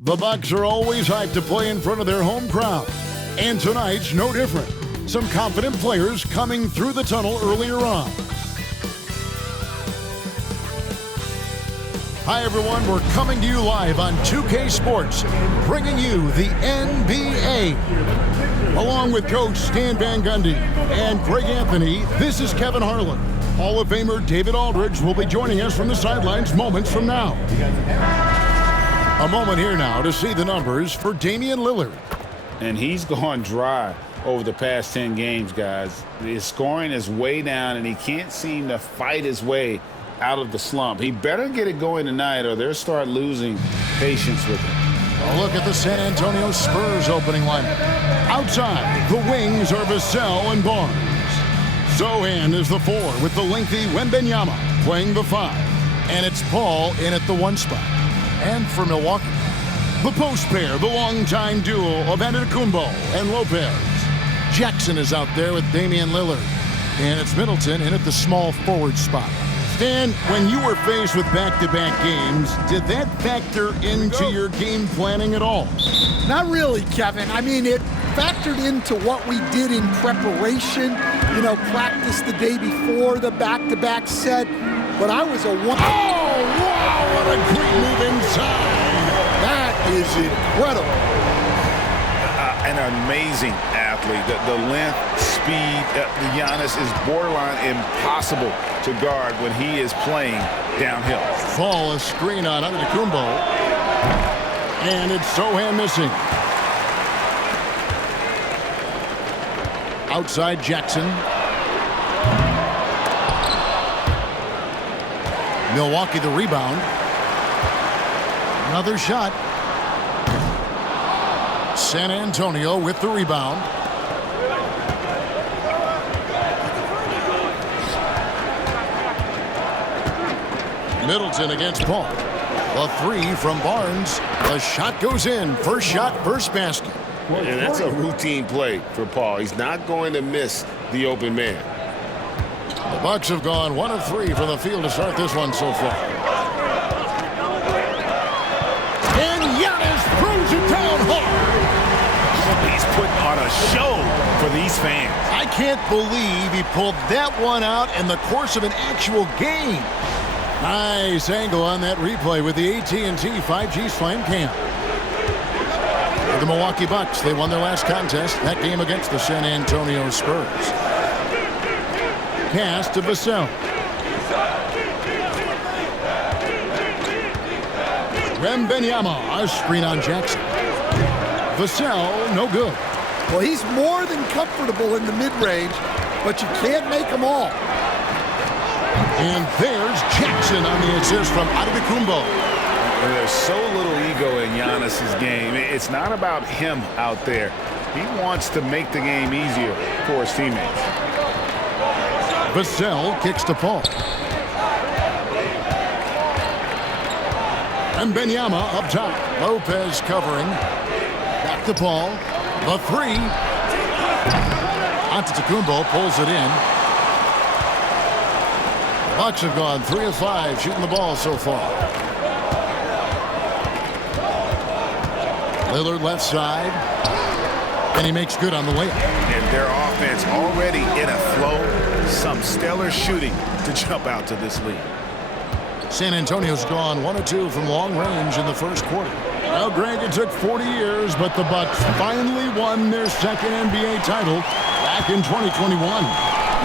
The Bucks are always hyped to play in front of their home crowd, and tonight's no different. Some confident players coming through the tunnel earlier on. Hi everyone, we're coming to you live on 2K Sports, bringing you the NBA. Along with Coach Stan Van Gundy and Greg Anthony, this is Kevin Harlan. Hall of Famer David Aldridge will be joining us from the sidelines moments from now. A moment here now to see the numbers for Damian Lillard. And he's gone dry over the past 10 games, guys. His scoring is way down, and he can't seem to fight his way out of the slump. He better get it going tonight, or they'll start losing patience with him. A look at the San Antonio Spurs opening lineup. Outside, the wings are Vassell and Barnes. Zohan is the 4 with the lengthy Wembanyama playing the 5. And it's Paul in at the 1 spot. And for Milwaukee, the post pair, the longtime duo of Antetokounmpo and Lopez. Jackson is out there with Damian Lillard. And it's Middleton in at the small forward spot. Stan, when you were faced with back-to-back games, did that factor into your game planning at all? Not really, Kevin. I mean, it factored into what we did in preparation. You know, practice the day before the back-to-back set. But I was a one. Oh, wow, what a great move inside. That is incredible. An amazing athlete. The length, speed, Giannis is borderline impossible to guard when he is playing downhill. Fall a screen on Antetokounmpo. And it's Zohan missing. Outside Jackson. Milwaukee the rebound. Another shot. San Antonio with the rebound. Middleton against Paul. A 3 from Barnes. The shot goes in. First shot, first basket. And that's a routine play for Paul. He's not going to miss the open man. The Bucks have gone 1 of 3 from the field to start this one so far. And Giannis throws it down hard. He's putting on a show for these fans. I can't believe he pulled that one out in the course of an actual game. Nice angle on that replay with the AT&T 5G Slam Cam. The Milwaukee Bucks, they won their last contest, that game against the San Antonio Spurs. Pass to Vassell. Wembanyama, a screen on Jackson. Vassell, no good. Well, he's more than comfortable in the mid-range, but you can't make them all. And there's Jackson on the assist from Antetokounmpo. There's so little ego in Giannis's game. It's not about him out there. He wants to make the game easier for his teammates. Vassell kicks to Paul. And Wembanyama up top. Lopez covering. Back to Paul. The 3. Antetokounmpo pulls it in. The Bucks have gone 3 of 5 shooting the ball so far. Lillard left side. And he makes good on the layup. And their offense already in a flow. Some stellar shooting to jump out to this lead. San Antonio's gone 1 of 2 from long range in the first quarter. Well, Greg, it took 40 years, but the Bucks finally won their second NBA title back in 2021.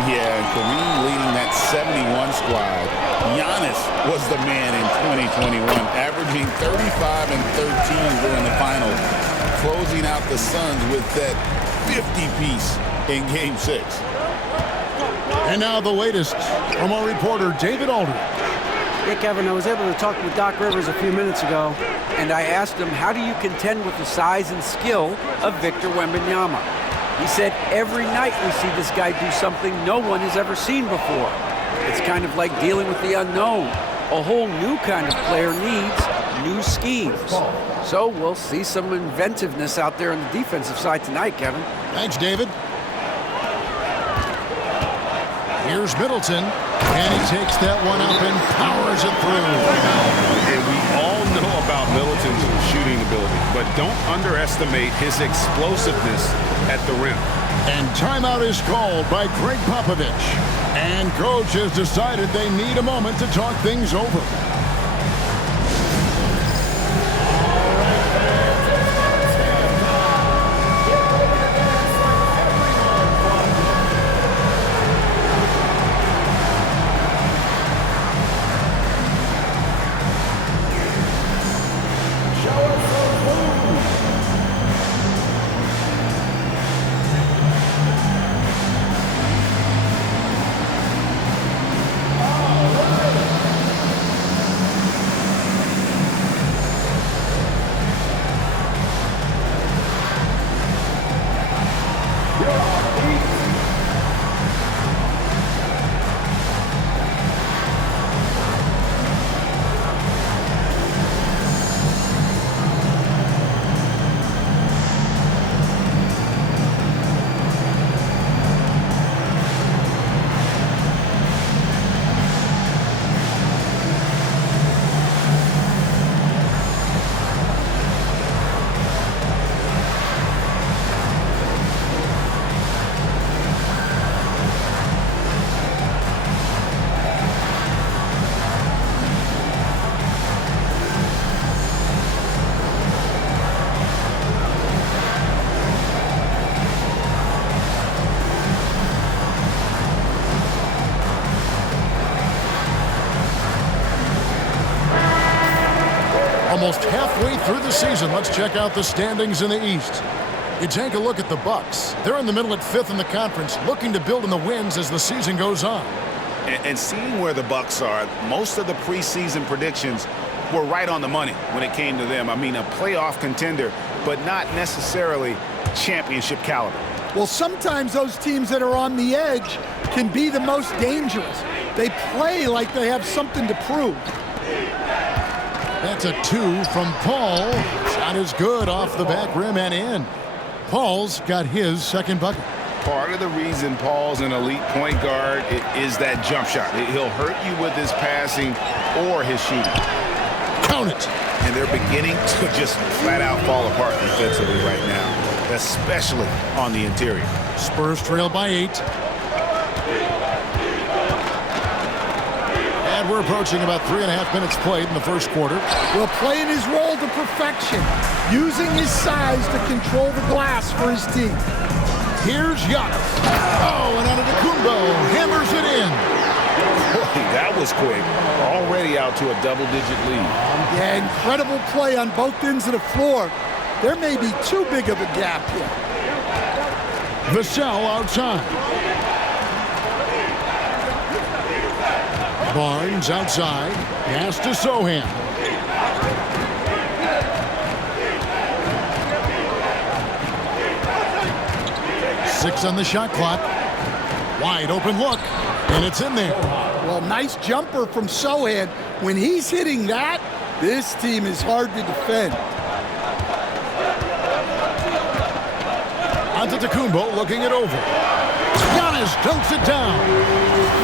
Yeah, and Kareem leading that 71 squad. Giannis was the man in 2021, averaging 35 and 13 during the finals. closing out the Suns with that 50-piece in Game 6. And now the latest from our reporter, David Aldridge. Yeah, Kevin, I was able to talk with Doc Rivers a few minutes ago, and I asked him, how do you contend with the size and skill of Victor Wembanyama? He said, every night we see this guy do something no one has ever seen before. It's kind of like dealing with the unknown. A whole new kind of player needs new schemes. So we'll see some inventiveness out there on the defensive side tonight, Kevin. Thanks, David. Here's Middleton, and he takes that one up and powers it through. And we all know about Middleton's shooting ability, but don't underestimate his explosiveness at the rim. And timeout is called by Greg Popovich. And coach has decided they need a moment to talk things over. Almost halfway through the season, let's check out the standings in the East. You take a look at the Bucks. They're in the middle at 5th in the conference, looking to build in the wins as the season goes on. And seeing where the Bucks are, most of the preseason predictions were right on the money when it came to them. I mean, a playoff contender, but not necessarily championship caliber. Well, sometimes those teams that are on the edge can be the most dangerous. They play like they have something to prove. That's a 2 from Paul. Shot is good off the back rim and in. Paul's got his second bucket. Part of the reason Paul's an elite point guard is that jump shot. He'll hurt you with his passing or his shooting. Count it. And they're beginning to just flat out fall apart defensively right now, especially on the interior. Spurs trail by 8. And we're approaching about 3.5 minutes played in the first quarter. Well, playing his role to perfection, using his size to control the glass for his team. Here's Giannis. Oh, and Antetokounmpo hammers it in. Boy, that was quick. Already out to a double-digit lead. Yeah, incredible play on both ends of the floor. There may be too big of a gap here. Vassell outside. Barnes outside. Pass to Sohan. Six on the shot clock. Wide open look, and it's in there. Well, nice jumper from Sohan. When he's hitting that, this team is hard to defend. Antetokounmpo looking it over. Giannis dunks it down.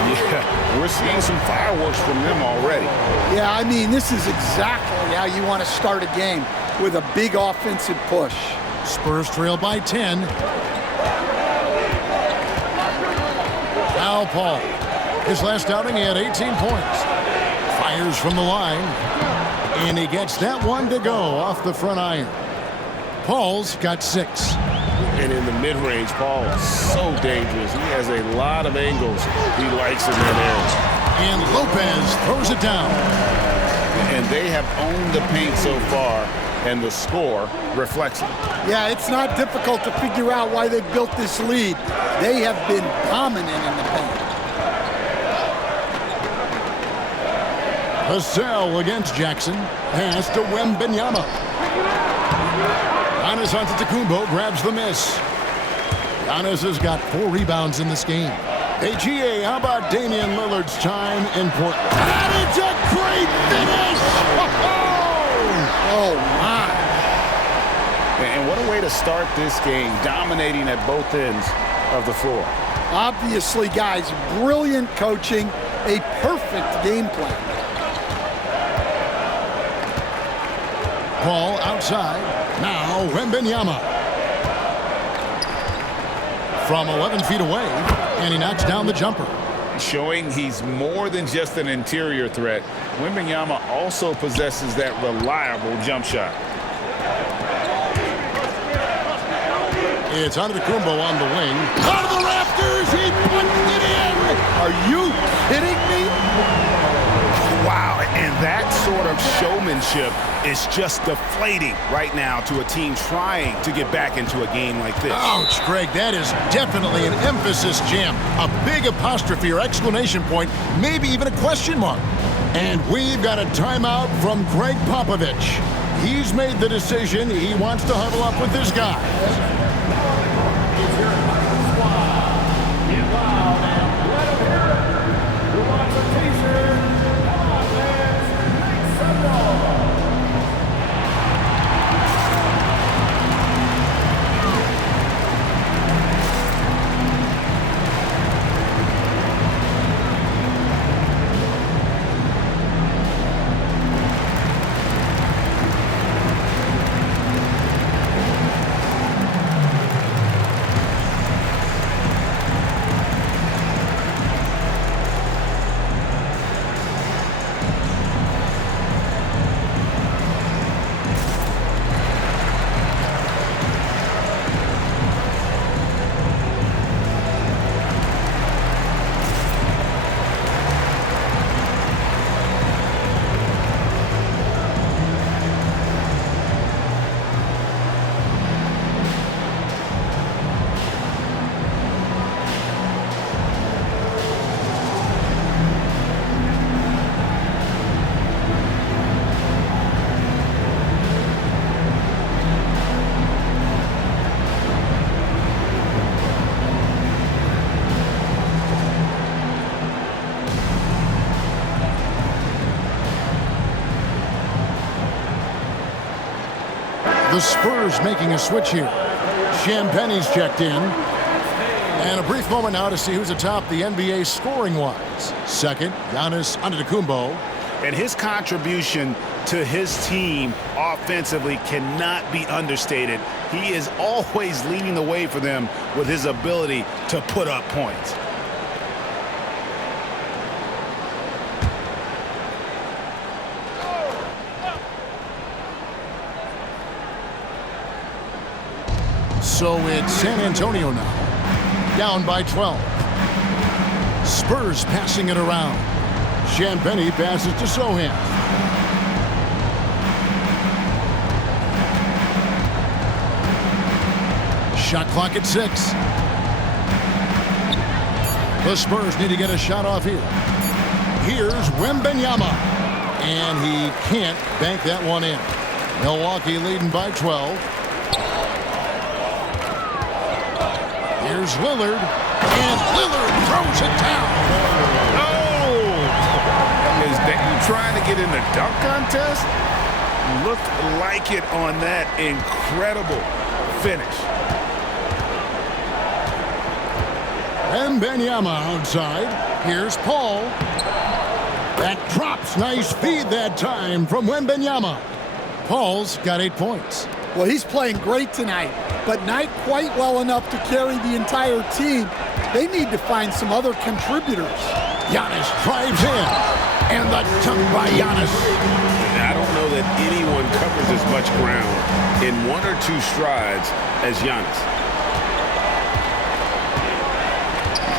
Yeah, we're seeing some fireworks from them already. Yeah, I mean, this is exactly how you want to start a game, with a big offensive push. Spurs trail by 10. Now Paul. His last outing, he had 18 points. Fires from the line. And he gets that one to go off the front iron. Paul's got 6. And in the mid-range, Paul is so dangerous. He has a lot of angles he likes in that area. And Lopez throws it down. And they have owned the paint so far. and the score reflects it. Yeah, it's not difficult to figure out why they built this lead. They have been dominant in the paint. Vassell against Jackson. Pass to Wembanyama. Giannis Antetokounmpo grabs the miss. Giannis has got 4 rebounds in this game. Hey, GA, how about Damian Lillard's time in Portland? And it's a great finish! Oh, my. And what a way to start this game, dominating at both ends of the floor. Obviously, guys, brilliant coaching, a perfect game plan. Ball outside. Now Wembanyama. From 11 feet away, and he knocks down the jumper. Showing he's more than just an interior threat, Wembanyama also possesses that reliable jump shot. It's Antetokounmpo on the wing. Out of the rafters, he puts it in! Are you kidding me? Wow, and that sort of showmanship is just deflating right now to a team trying to get back into a game like this. Ouch, Greg, that is definitely an emphasis jam. A big apostrophe or exclamation point, maybe even a question mark. And we've got a timeout from Greg Popovich. He's made the decision he wants to huddle up with his guys. The Spurs making a switch here. Champagne's checked in. And a brief moment now to see who's atop the NBA scoring-wise. Second, Giannis Antetokounmpo. And his contribution to his team offensively cannot be understated. He is always leading the way for them with his ability to put up points. So it's San Antonio now, down by 12. Spurs passing it around. Champagnie passes to Sohan. Shot clock at 6. The Spurs need to get a shot off here. Here's Wembanyama. And he can't bank that one in. Milwaukee leading by 12. Here's Lillard, and Lillard throws it down. Oh! Is Damian trying to get in the dunk contest? Looked like it on that incredible finish. Wembanyama outside. Here's Paul. That drops. Nice feed that time from Wembanyama. Paul's got 8 points. Well, he's playing great tonight, but not quite well enough to carry the entire team. They need to find some other contributors. Giannis drives in, and the dunk by Giannis. I don't know that anyone covers as much ground in 1 or 2 strides as Giannis.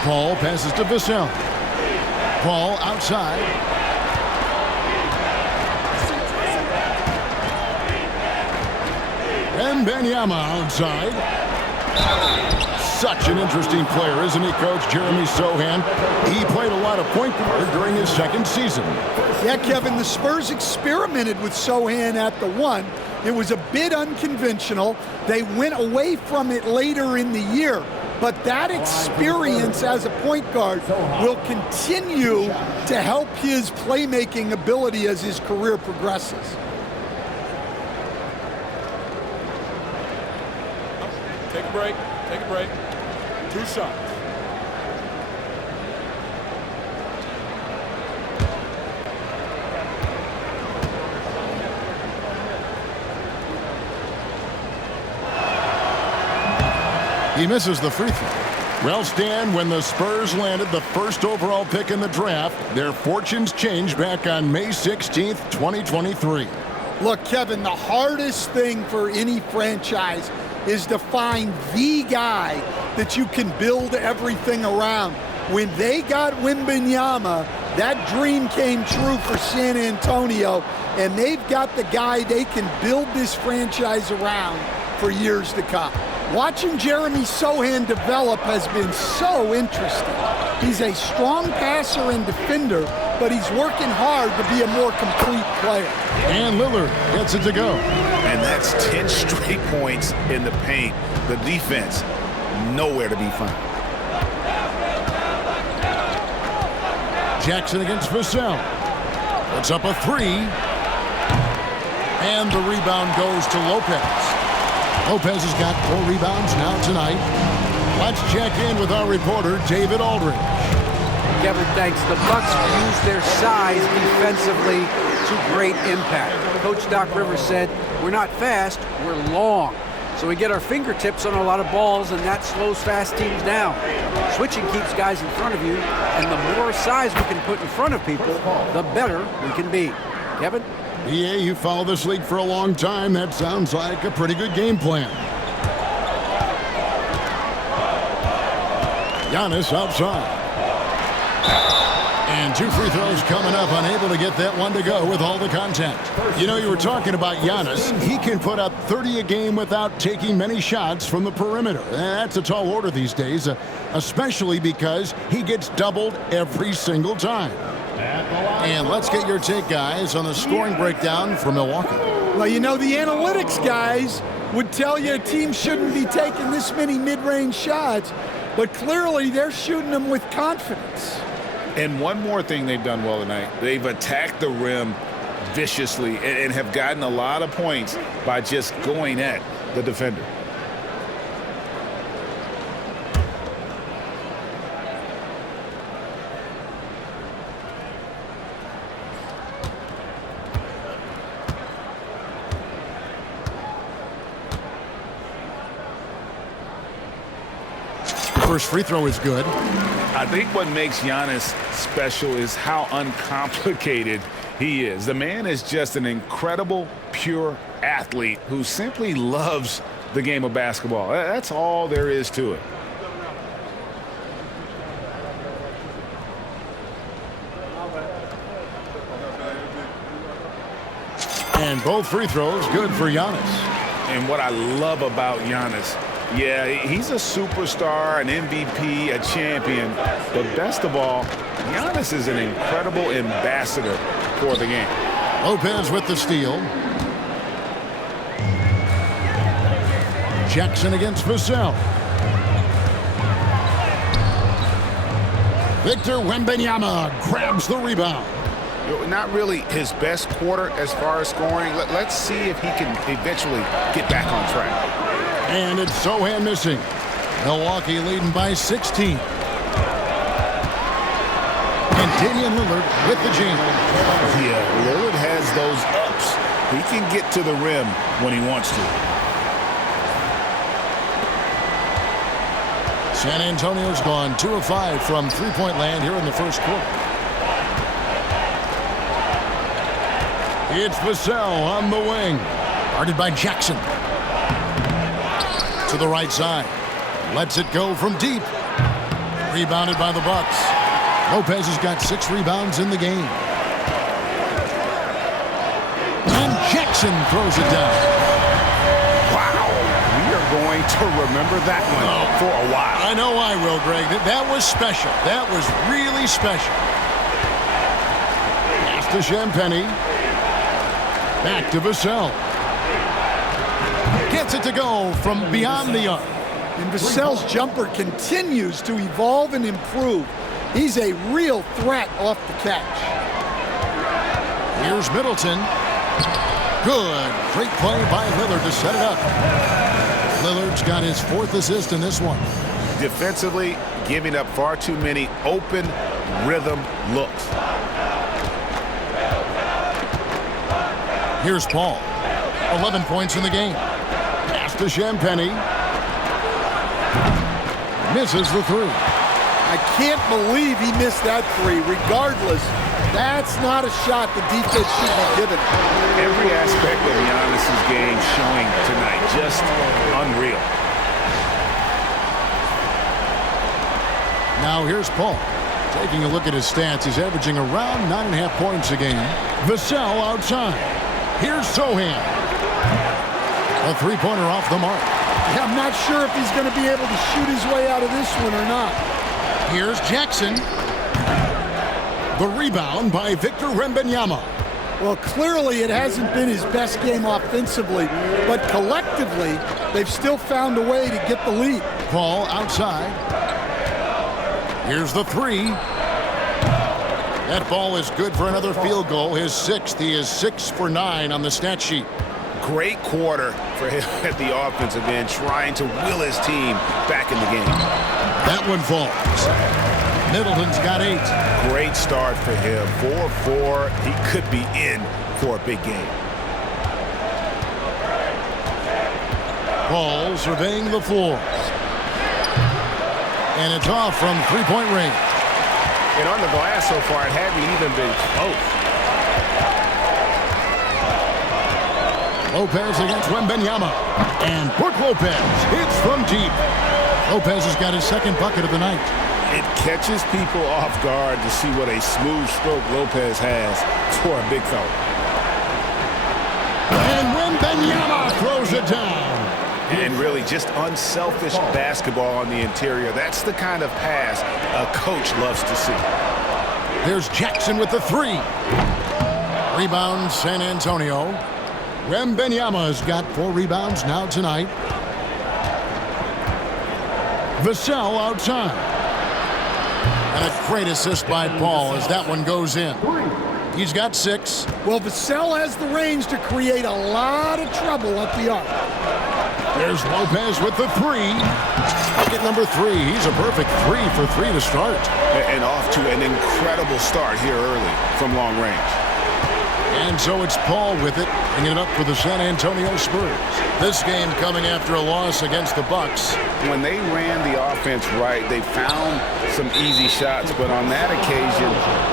Paul passes to Vassell. Paul outside. Wembanyama outside. Such an interesting player, isn't he, Coach? Jeremy Sohan. He played a lot of point guard during his second season. Yeah, Kevin, the Spurs experimented with Sohan at the 1. It was a bit unconventional. They went away from it later in the year. But that experience as a point guard will continue to help his playmaking ability as his career progresses. Take a break. Take a break. 2 shots. He misses the free throw. Well, Stan, when the Spurs landed the first overall pick in the draft, their fortunes changed back on May 16th, 2023. Look, Kevin, the hardest thing for any franchise is to find the guy that you can build everything around. When they got Wembanyama, that dream came true for San Antonio, and they've got the guy they can build this franchise around for years to come. Watching Jeremy Sohan develop has been so interesting. He's a strong passer and defender, but he's working hard to be a more complete player. And Lillard gets it to go. And that's 10 straight points in the paint. The defense, nowhere to be found. Jackson against Vassell. Puts up a 3. And the rebound goes to Lopez. Lopez has got 4 rebounds now tonight. Let's check in with our reporter, David Aldridge. Kevin, thanks. The Bucks use their size defensively to great impact. Coach Doc Rivers said, we're not fast, we're long. So we get our fingertips on a lot of balls, and that slows fast teams down. Switching keeps guys in front of you, and the more size we can put in front of people, the better we can be. Kevin? Yeah, you follow this league for a long time. That sounds like a pretty good game plan. Giannis outside. And 2 free throws coming up, unable to get that one to go with all the contact. You know, you were talking about Giannis. He can put up 30 a game without taking many shots from the perimeter. That's a tall order these days, especially because he gets doubled every single time. And let's get your take, guys, on the scoring breakdown for Milwaukee. Well, you know, the analytics guys would tell you a team shouldn't be taking this many mid-range shots, but clearly they're shooting them with confidence. And one more thing they've done well tonight. They've attacked the rim viciously and have gotten a lot of points by just going at the defender. First free throw is good. I think what makes Giannis special is how uncomplicated he is. The man is just an incredible, pure athlete who simply loves the game of basketball. That's all there is to it. And both free throws good for Giannis. And what I love about Giannis, yeah, he's a superstar, an MVP, a champion. But best of all, Giannis is an incredible ambassador for the game. Lopez with the steal. Jackson against Vassell. Victor Wembanyama grabs the rebound. Not really his best quarter as far as scoring. Let's see if he can eventually get back on track. And it's Sohan missing. Milwaukee leading by 16. And Damian Lillard with the jam. Yeah, Lillard has those ups. He can get to the rim when he wants to. San Antonio's gone 2 of 5 from three-point land here in the first quarter. It's Vassell on the wing. Guarded by Jackson. To the right side. Lets it go from deep. Rebounded by the Bucks. Lopez has got 6 rebounds in the game. And Jackson throws it down. Wow, going to remember that one for a while. I know I will, Greg. That was special. That was really special. Pass to Champagny. Back to Vassell. Gets it to go from beyond the arc. And Vassell's jumper continues to evolve and improve. He's a real threat off the catch. Here's Middleton. Good. Great play by Lillard to set it up. Lillard's got his 4th assist in this one. Defensively, giving up far too many open rhythm looks. Here's Paul. 11 points in the game. Pass to Champagny. Misses the 3. I can't believe he missed that 3. Regardless, that's not a shot the defense should be given. Every aspect of Giannis's game showing tonight, just unreal. Now here's Paul. Taking a look at his stats, he's averaging around 9.5 points a game. Vassell outside. Here's Sohan. A 3-pointer off the mark. Yeah, I'm not sure if he's going to be able to shoot his way out of this one or not. Here's Jackson. The rebound by Victor Wembanyama. Well, clearly it hasn't been his best game offensively, but collectively, they've still found a way to get the lead. Paul outside. Here's the 3. That ball is good for another field goal. His 6th. He is 6 for 9 on the stat sheet. Great quarter for him at the offensive end, trying to will his team back in the game. That one falls. Middleton's got 8. Great start for him. 4-4. He could be in for a big game. Paul surveying the floor. And it's off from 3-point range. And on the glass so far, it hadn't even been close. Lopez against Wembanyama. And Brook Lopez hits from deep. Lopez has got his 2nd bucket of the night. It catches people off guard to see what a smooth stroke Lopez has for a big fella. And Wembanyama throws it down. And really just unselfish basketball on the interior. That's the kind of pass a coach loves to see. There's Jackson with the 3. Rebound San Antonio. Wembanyama has got 4 rebounds now tonight. Vassell outside. And a great assist by Paul as that one goes in. He's got 6. Well, Vassell has the range to create a lot of trouble at the arc. There's Lopez with the 3. Bucket number 3. He's a perfect 3 for 3 to start. And off to an incredible start here early from long range. And so it's Paul with it, bringing it up for the San Antonio Spurs. This game coming after a loss against the Bucks. When they ran the offense right, they found some easy shots, but on that occasion,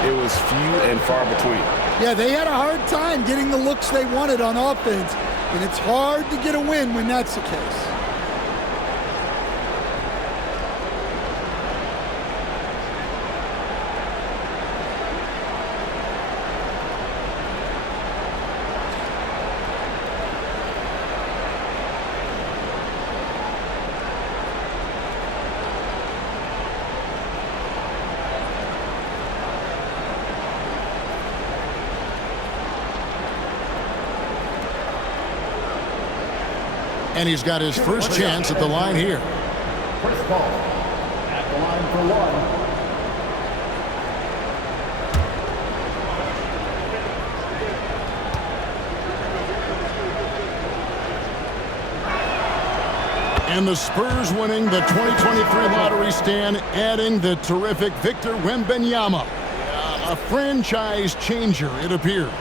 it was few and far between. Yeah, they had a hard time getting the looks they wanted on offense, and it's hard to get a win when that's the case. And he's got his first chance at the line here. Chris Paul at the line for 1. And the Spurs winning the 2023 lottery, Stan, adding the terrific Victor Wembanyama. A franchise changer, it appears.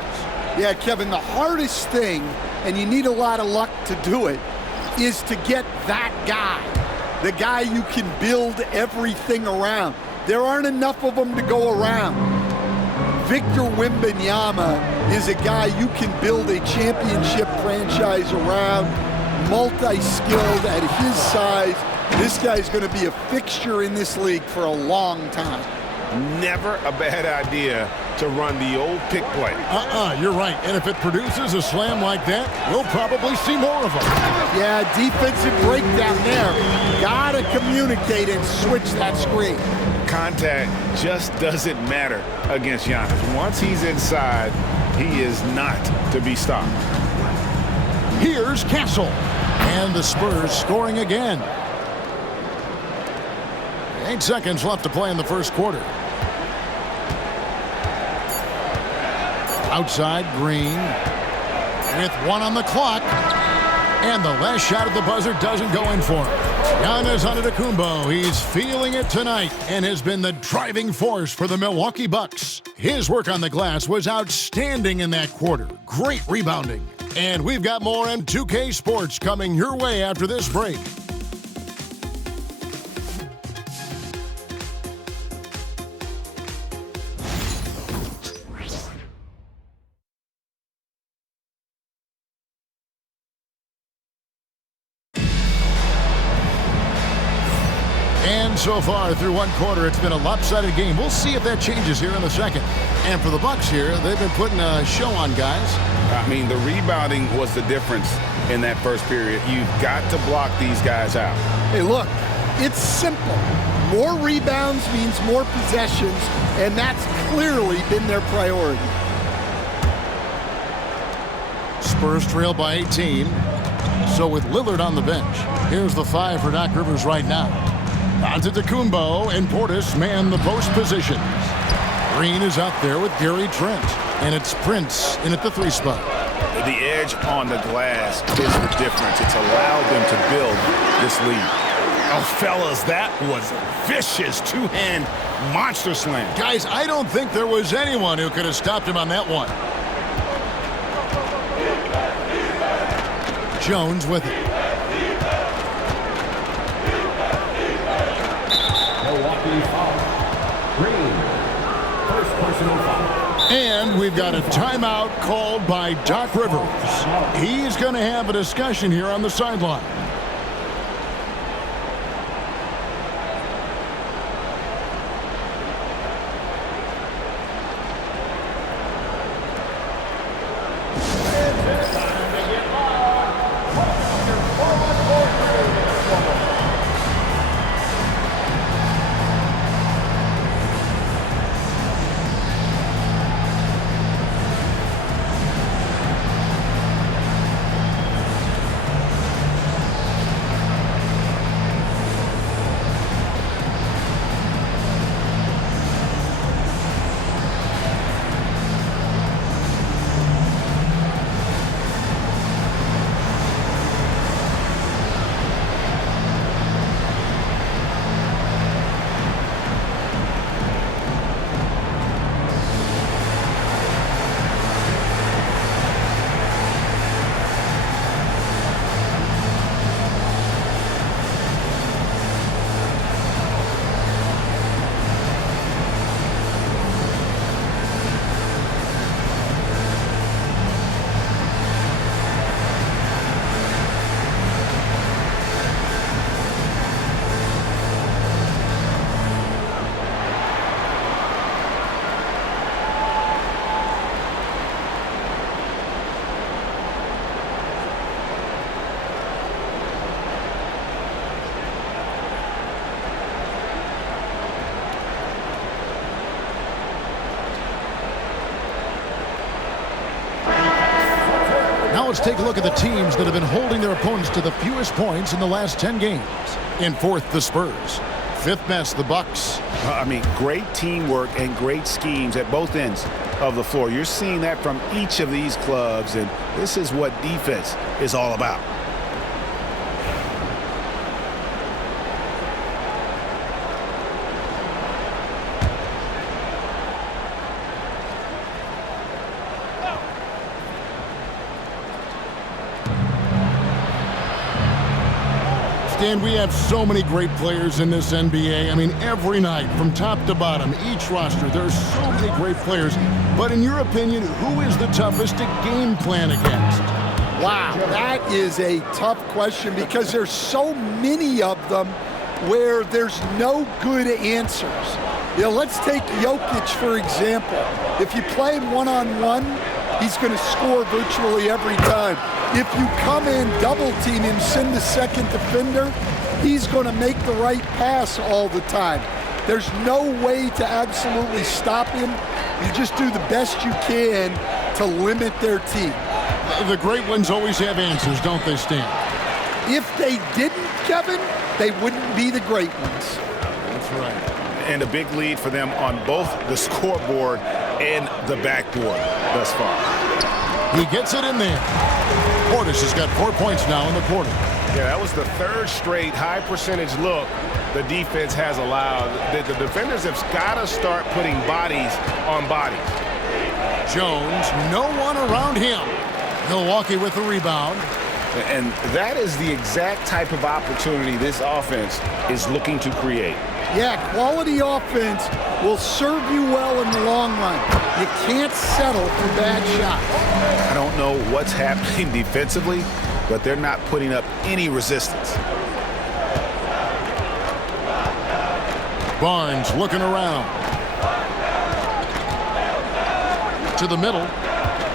Yeah, Kevin, the hardest thing, and you need a lot of luck to do it, is to get that guy, the guy you can build everything around. There aren't enough of them to go around. Victor Wembanyama is a guy you can build a championship franchise around, multi-skilled at his size. This guy's going to be a fixture in this league for a long time. never a bad idea to run the old pick play. You're right. And if it produces a slam like that, we'll probably see more of them. Yeah, defensive breakdown there. Gotta communicate and switch that screen. Contact just doesn't matter against Giannis. Once he's inside, he is not to be stopped. Here's Castle. And the Spurs scoring again. 8 seconds left to play in the first quarter. Outside, Green with 1 on the clock. And the last shot at the buzzer doesn't go in for him. Giannis Antetokounmpo, he's feeling it tonight and has been the driving force for the Milwaukee Bucks. His work on the glass was outstanding in that quarter. Great rebounding. And we've got more M2K Sports coming your way after this break. And so far through one quarter, it's been a lopsided game. We'll see if that changes here in the second. And for the Bucks here, they've been putting a show on, guys. I mean, the rebounding was the difference in that first period. You've got to block these guys out. Hey, look, it's simple. More rebounds means more possessions, and that's clearly been their priority. Spurs trail by 18. So with Lillard on the bench, here's the 5 for Doc Rivers right now. Antetokounmpo and Portis man the post positions. Green is out there with Gary Trent. And it's Prince in at the 3 spot. The edge on the glass is the difference. It's allowed them to build this lead. Oh, fellas, that was a vicious two-hand monster slam. Guys, I don't think there was anyone who could have stopped him on that one. Jones with it. Milwaukee foul. Green. First personal foul. And we've got a timeout called by Doc Rivers. He's going to have a discussion here on the sideline. Now let's take a look at the teams that have been holding their opponents to the fewest points in the last 10 games. In 4th, the Spurs. 5th best, the Bucks. I mean, great teamwork and great schemes at both ends of the floor. You're seeing that from each of these clubs, and this is what defense is all about. And we have so many great players in this NBA. I mean, every night, from top to bottom, each roster, there's so many great players. But in your opinion, who is the toughest to game plan against? Wow, that is a tough question because there's so many of them where there's no good answers. Yeah, let's take Jokic, for example. If you play him one-on-one, he's going to score virtually every time. If you come in, double-team him, send the second defender, he's going to make the right pass all the time. There's no way to absolutely stop him. You just do the best you can to limit their team. The great ones always have answers, don't they, Stan? If they didn't, Kevin, they wouldn't be the great ones. That's right. And a big lead for them on both the scoreboard and the backboard thus far. He gets it in there. Portis has got 4 points now in the quarter. Yeah, that was the third straight high percentage look the defense has allowed. The defenders have got to start putting bodies on bodies. Jones, no one around him. Milwaukee with the rebound. And that is the exact type of opportunity this offense is looking to create. Yeah, quality offense will serve you well in the long run. You can't settle for bad shots. I don't know what's happening defensively, but they're not putting up any resistance. Barnes looking around. To the middle.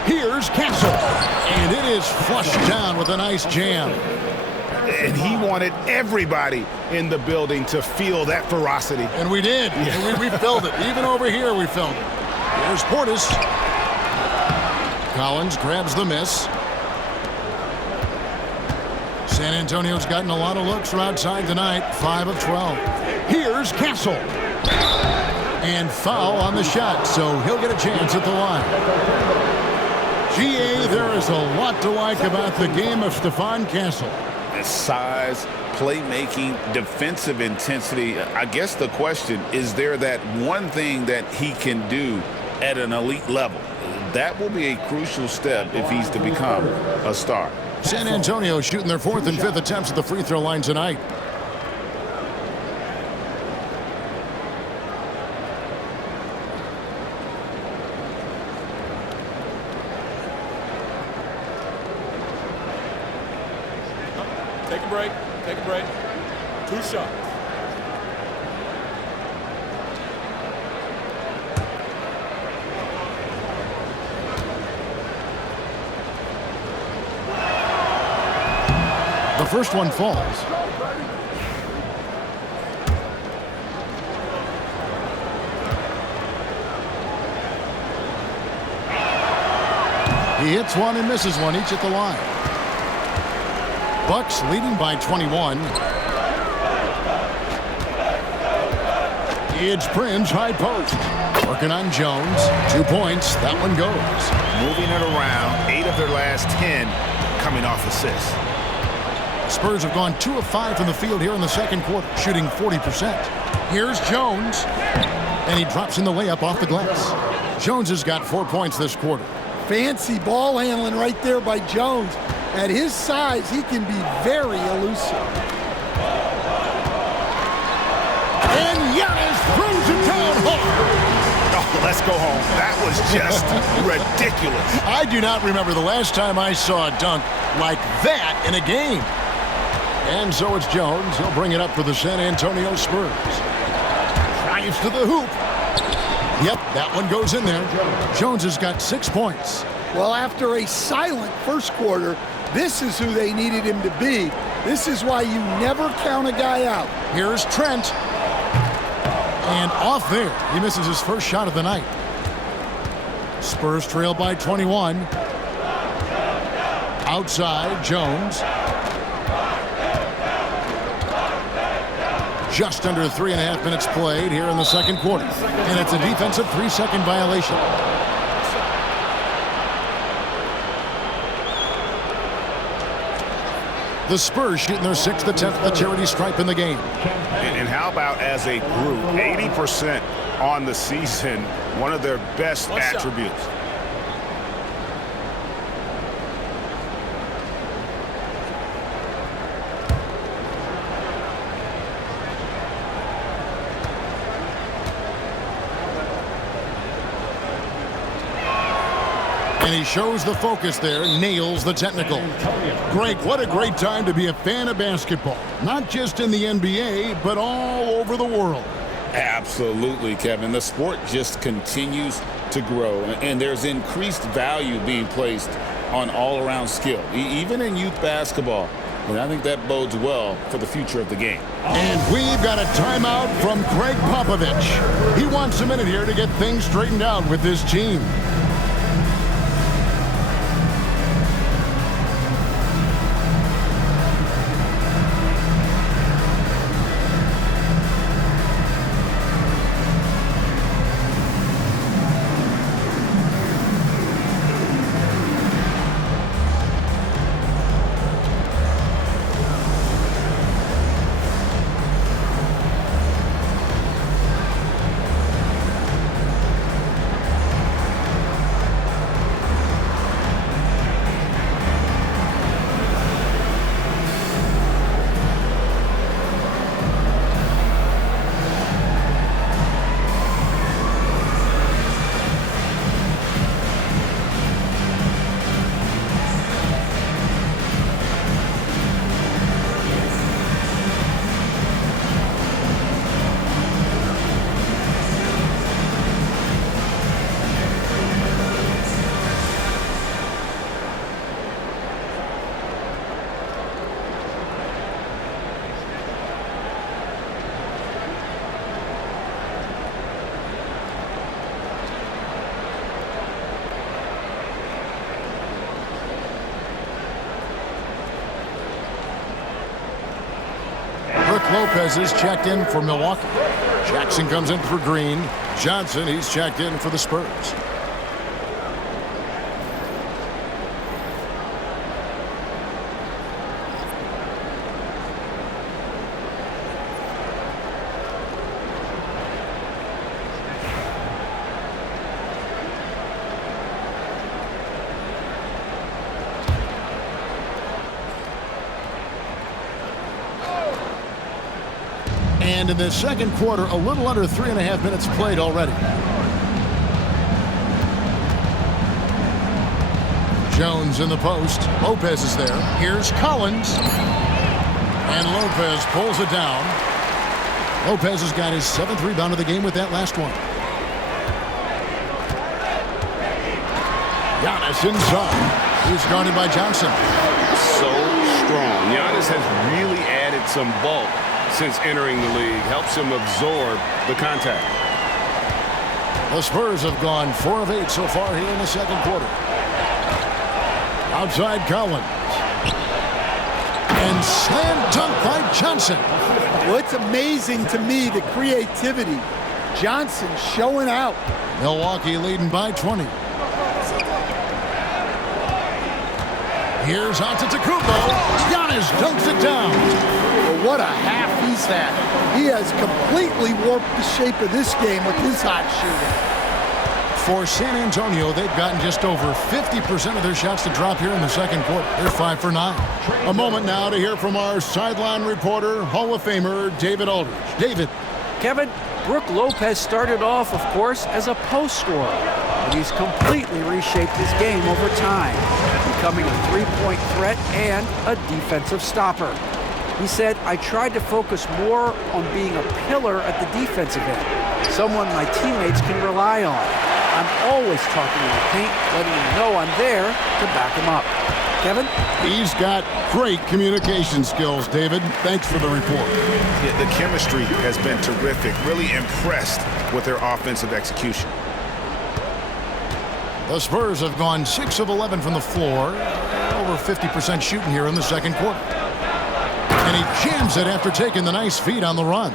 Here's Castle. And it is flushed down with a nice jam. And he wanted everybody in the building to feel that ferocity. And we did. Yeah. We felt it. Even over here we felt it. Here's Portis. Collins grabs the miss. San Antonio's gotten a lot of looks from outside tonight. 5 of 12. Here's Castle. And foul on the shot, so he'll get a chance at the line. GA, there is a lot to like about the game of Stephon Castle. Size, playmaking, defensive intensity. I guess the question, is there that one thing that he can do at an elite level? That will be a crucial step if he's to become a star. San Antonio shooting their 4th and 5th attempts at the free throw line tonight. Take a break. Take a break. 2 shots. The first one falls. He hits one and misses one, each at the line. Bucks leading by 21. It's Prince, high post. Working on Jones. 2 points. That one goes. Moving it around. 8 of their last 10 coming off assists. Spurs have gone 2 of 5 from the field here in the second quarter, shooting 40%. Here's Jones. And he drops in the layup off the glass. Jones has got 4 points this quarter. Fancy ball handling right there by Jones. At his size, he can be very elusive. And Giannis throws it down hard. Oh, let's go home. That was just ridiculous. I do not remember the last time I saw a dunk like that in a game. And so it's Jones. He'll bring it up for the San Antonio Spurs. Drives to the hoop. Yep, that one goes in there. Jones has got 6 points. Well, after a silent first quarter, this is who they needed him to be. This is why you never count a guy out. Here's Trent. And off there. He misses his first shot of the night. Spurs trail by 21. Outside, Jones. Just under 3.5 minutes played here in the second quarter. And it's a defensive 3-second violation. The Spurs shooting their 6th attempt at the charity stripe in the game. And how about as a group, 80% on the season, one of their best attributes. And he shows the focus there, nails the technical. Greg, what a great time to be a fan of basketball. Not just in the NBA, but all over the world. Absolutely, Kevin. The sport just continues to grow, and there's increased value being placed on all-around skill, even in youth basketball. And I think that bodes well for the future of the game. And we've got a timeout from Greg Popovich. He wants a minute here to get things straightened out with his team. Lopez is checked in for Milwaukee. Jackson comes in for Green. Johnson, he's checked in for the Spurs. And in the second quarter, a little under 3.5 minutes played already. Jones in the post. Lopez is there. Here's Collins. And Lopez pulls it down. Lopez has got his 7th rebound of the game with that last one. Giannis inside. He's guarded by Johnson. So strong. Giannis has really added some bulk since entering the league. Helps him absorb the contact. The Spurs have gone 4 of 8 so far here in the second quarter. Outside Collins. And slam dunk by Johnson. Well, it's amazing to me, the creativity. Johnson showing out. Milwaukee leading by 20. Here's Antetokounmpo. Giannis dunks it down. Well, what a half he's had. He has completely warped the shape of this game with his hot shooting. For San Antonio, they've gotten just over 50% of their shots to drop here in the second quarter. They're 5 for 9. A moment now to hear from our sideline reporter, Hall of Famer David Aldridge. David. Kevin, Brook Lopez started off, of course, as a post scorer, but he's completely reshaped his game over time, becoming a three-point threat and a defensive stopper. He said, I tried to focus more on being a pillar at the defensive end, someone my teammates can rely on. I'm always talking in the paint, letting him know I'm there to back him up. Kevin? He's got great communication skills, David. Thanks for the report. Yeah, the chemistry has been terrific. Really impressed with their offensive execution. The Spurs have gone 6 of 11 from the floor, over 50% shooting here in the second quarter. And he jams it after taking the nice feed on the run.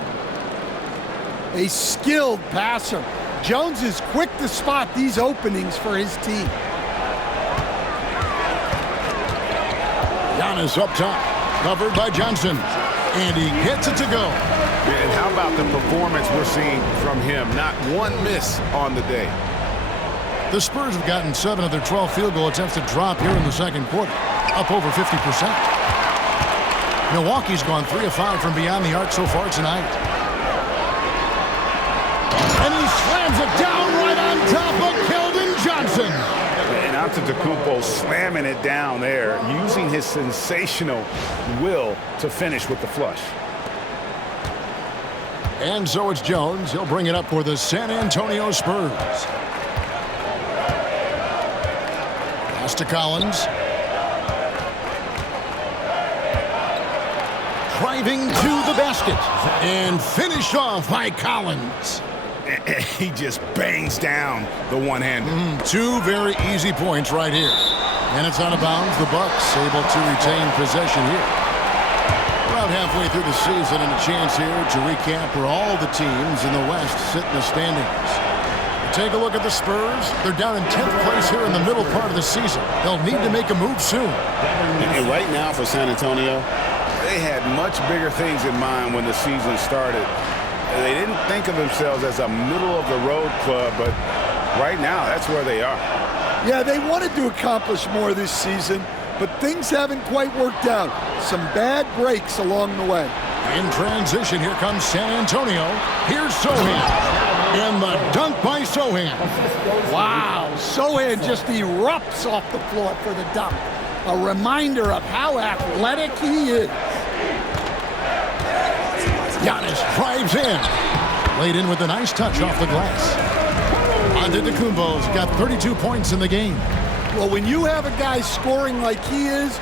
A skilled passer. Jones is quick to spot these openings for his team. Giannis up top, covered by Johnson, and he gets it to go. And how about the performance we're seeing from him? Not one miss on the day. The Spurs have gotten 7 of their 12 field goal attempts to drop here in the second quarter, up over 50%. Milwaukee's gone 3 of 5 from beyond the arc so far tonight. And he slams it down right on top of Keldon Johnson. And Antetokounmpo slamming it down there, using his sensational will to finish with the flush. And so it's Jones. He'll bring it up for the San Antonio Spurs. Pass to Collins. Driving to the basket. And finished off by Collins. He just bangs down the one-hander. Two very easy points right here. And it's out of bounds. The Bucks able to retain possession here. About halfway through the season and a chance here to recap where all the teams in the West sit in the standings. Take a look at the Spurs. They're down in 10th place here in the middle part of the season. They'll need to make a move soon. And right now for San Antonio, they had much bigger things in mind when the season started. They didn't think of themselves as a middle-of-the-road club, but right now that's where they are. Yeah, they wanted to accomplish more this season, but things haven't quite worked out. Some bad breaks along the way. In transition, here comes San Antonio. Here's Sohan. And the dunk by Sohan. Wow, Sohan just erupts off the floor for the dunk. A reminder of how athletic he is. Giannis drives in. Laid in with a nice touch off the glass. Antetokounmpo's got 32 points in the game. Well, when you have a guy scoring like he is,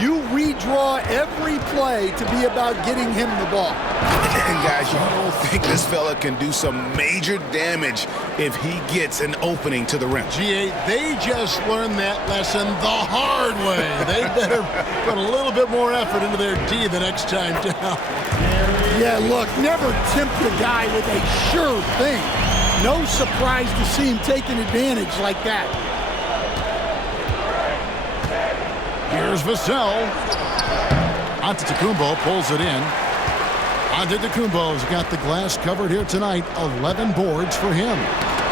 you redraw every play to be about getting him the ball. And guys, you don't think this fella can do some major damage if he gets an opening to the rim. G8, they just learned that lesson the hard way. They better put a little bit more effort into their D the next time down. Yeah, look, never tempt a guy with a sure thing. No surprise to see him taking advantage like that. Here's Vassell. Antetokounmpo pulls it in. Antetokounmpo's got the glass covered here tonight. 11 boards for him.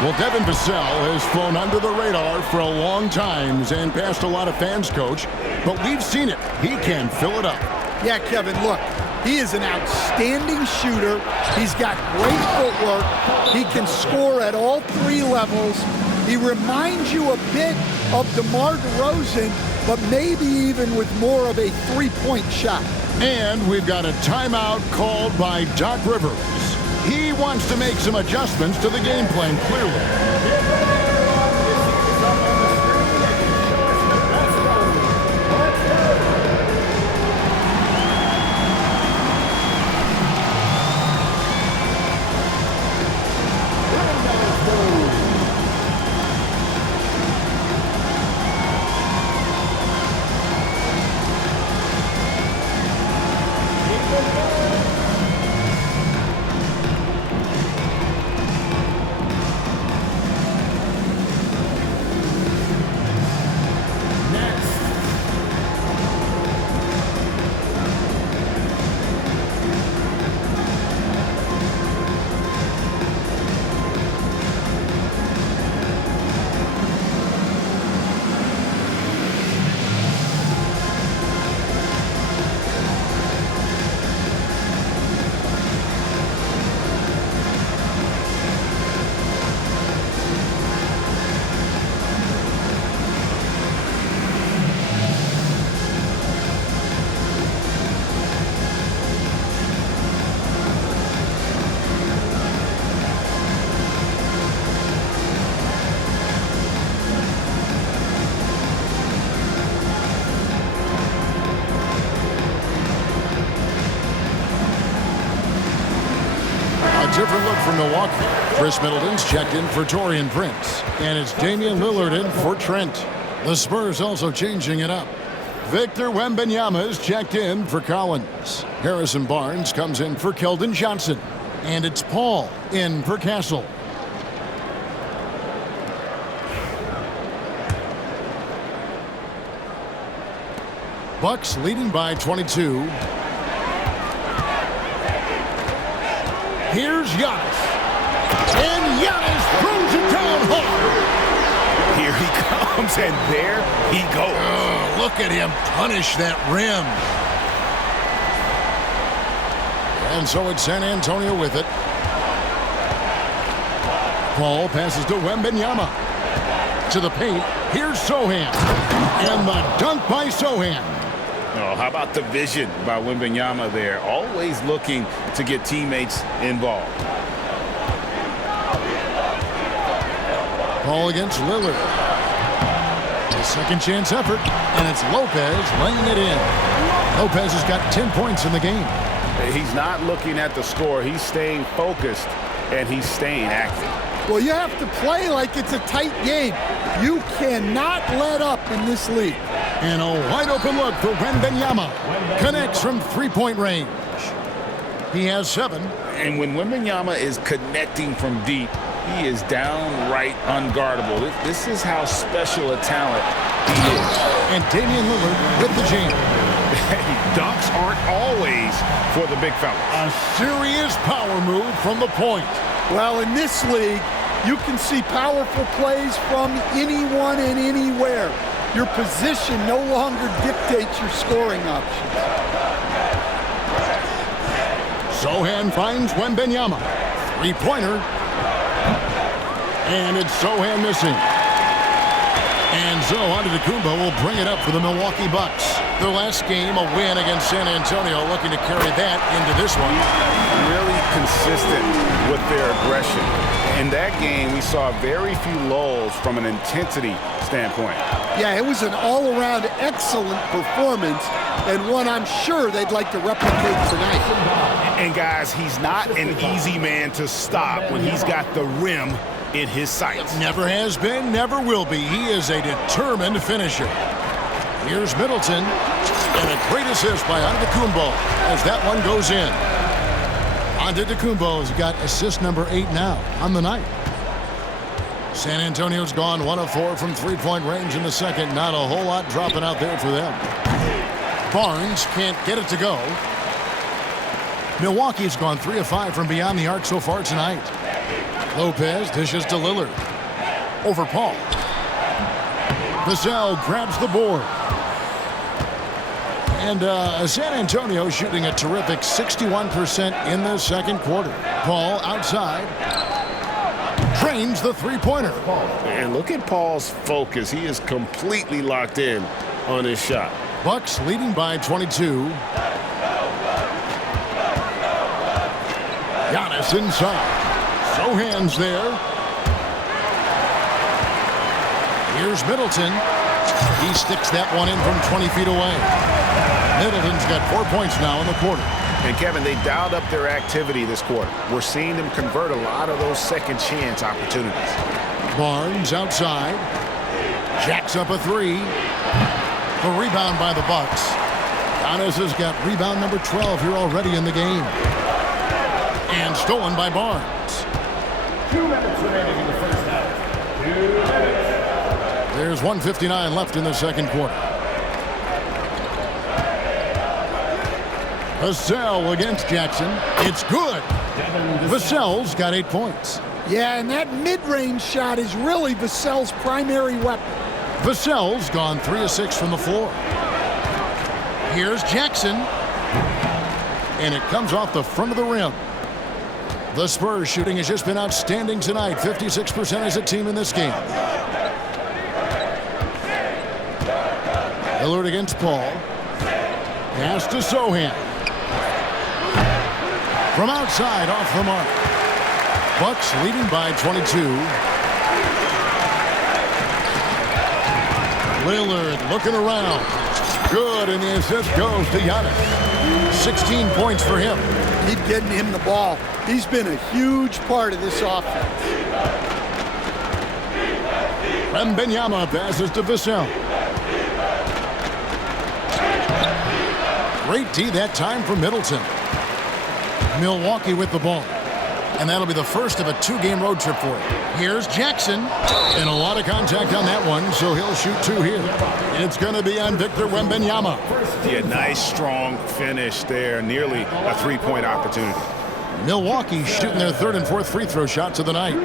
Well, Devin Vassell has flown under the radar for a long time and passed a lot of fans, Coach. But we've seen it. He can fill it up. Yeah, Kevin, look. He is an outstanding shooter. He's got great footwork. He can score at all three levels. He reminds you a bit of DeMar DeRozan, but maybe even with more of a three-point shot. And we've got a timeout called by Doc Rivers. He wants to make some adjustments to the game plan, clearly. Different look from Milwaukee. Chris Middleton's checked in for Taurean Prince. And it's Damian Lillard in for Trent. The Spurs also changing it up. Victor Wembanyama is checked in for Collins. Harrison Barnes comes in for Keldon Johnson. And it's Paul in for Castle. Bucks leading by 22. Here's Giannis. And Giannis throws it down hard. Here he comes, and there he goes. Oh, look at him punish that rim. And so it's San Antonio with it. Paul passes to Wembanyama. To the paint. Here's Sohan. And the dunk by Sohan. Oh, how about the vision by Wembanyama there? Always looking to get teammates involved. Ball against Lillard. A second chance effort, and it's Lopez laying it in. Lopez has got 10 points in the game. He's not looking at the score. He's staying focused, and he's staying active. Well, you have to play like it's a tight game. You cannot let up in this league. And a wide open look for Wembanyama. Connects from three-point range. He has 7. And when Wembanyama is connecting from deep, he is downright unguardable. This is how special a talent he is. And Damian Lillard with the jam. Dunks aren't always for the big fella. A serious power move from the point. Well, in this league, you can see powerful plays from anyone and anywhere. Your position no longer dictates your scoring options. Sohan finds Wembanyama. Three-pointer. And it's Sohan missing. And so Antetokounmpo will bring it up for the Milwaukee Bucks. Their last game, a win against San Antonio, looking to carry that into this one. Really consistent with their aggression. In that game, we saw very few lulls from an intensity standpoint. Yeah, it was an all-around excellent performance, and one I'm sure they'd like to replicate tonight. And guys, he's not an easy man to stop when he's got the rim in his sights. Never has been, never will be. He is a determined finisher. Here's Middleton, and a great assist by Antetokounmpo as that one goes in. Antetokounmpo has got assist number 8 now on the night. San Antonio's gone 1 of 4 from three-point range in the second. Not a whole lot dropping out there for them. Barnes can't get it to go. Milwaukee's gone 3 of 5 from beyond the arc so far tonight. Lopez dishes to Lillard. Over Paul. Vassell grabs the board. And San Antonio shooting a terrific 61% in the second quarter. Paul outside. Drains the three-pointer. And look at Paul's focus. He is completely locked in on his shot. Bucks leading by 22. Giannis inside. Sohan's there. Here's Middleton. He sticks that one in from 20 feet away. Middleton's got 4 points now in the quarter. And Kevin, they dialed up their activity this quarter. We're seeing them convert a lot of those second chance opportunities. Barnes outside. Jacks up a 3. The rebound by the Bucks. Giannis has got rebound number 12 here already in the game. And stolen by Barnes. 2 minutes remaining in the first half. 2 minutes. There's 1:59 left in the second quarter. Vassell against Jackson. It's good. Vassell's got 8 points. Yeah, and that mid-range shot is really Vassell's primary weapon. Vassell's gone 3 of 6 from the floor. Here's Jackson. And it comes off the front of the rim. The Spurs shooting has just been outstanding tonight. 56% as a team in this game. Lillard against Paul. Pass to Sohan. From outside, off the mark. Bucks leading by 22. Lillard looking around. Good, and the assist goes to Giannis. 16 points for him. Keep getting him the ball. He's been a huge part of this offense. Wembanyama passes to Vassell. Great D that time for Middleton. Milwaukee with the ball. And that'll be the first of a 2-game road trip for him. Here's Jackson. And a lot of contact on that one, so he'll shoot 2 here. It's going to be on Victor Wembanyama. Yeah, nice, strong finish there. Nearly a 3-point opportunity. Milwaukee shooting their 3rd and 4th free throw shots of the night.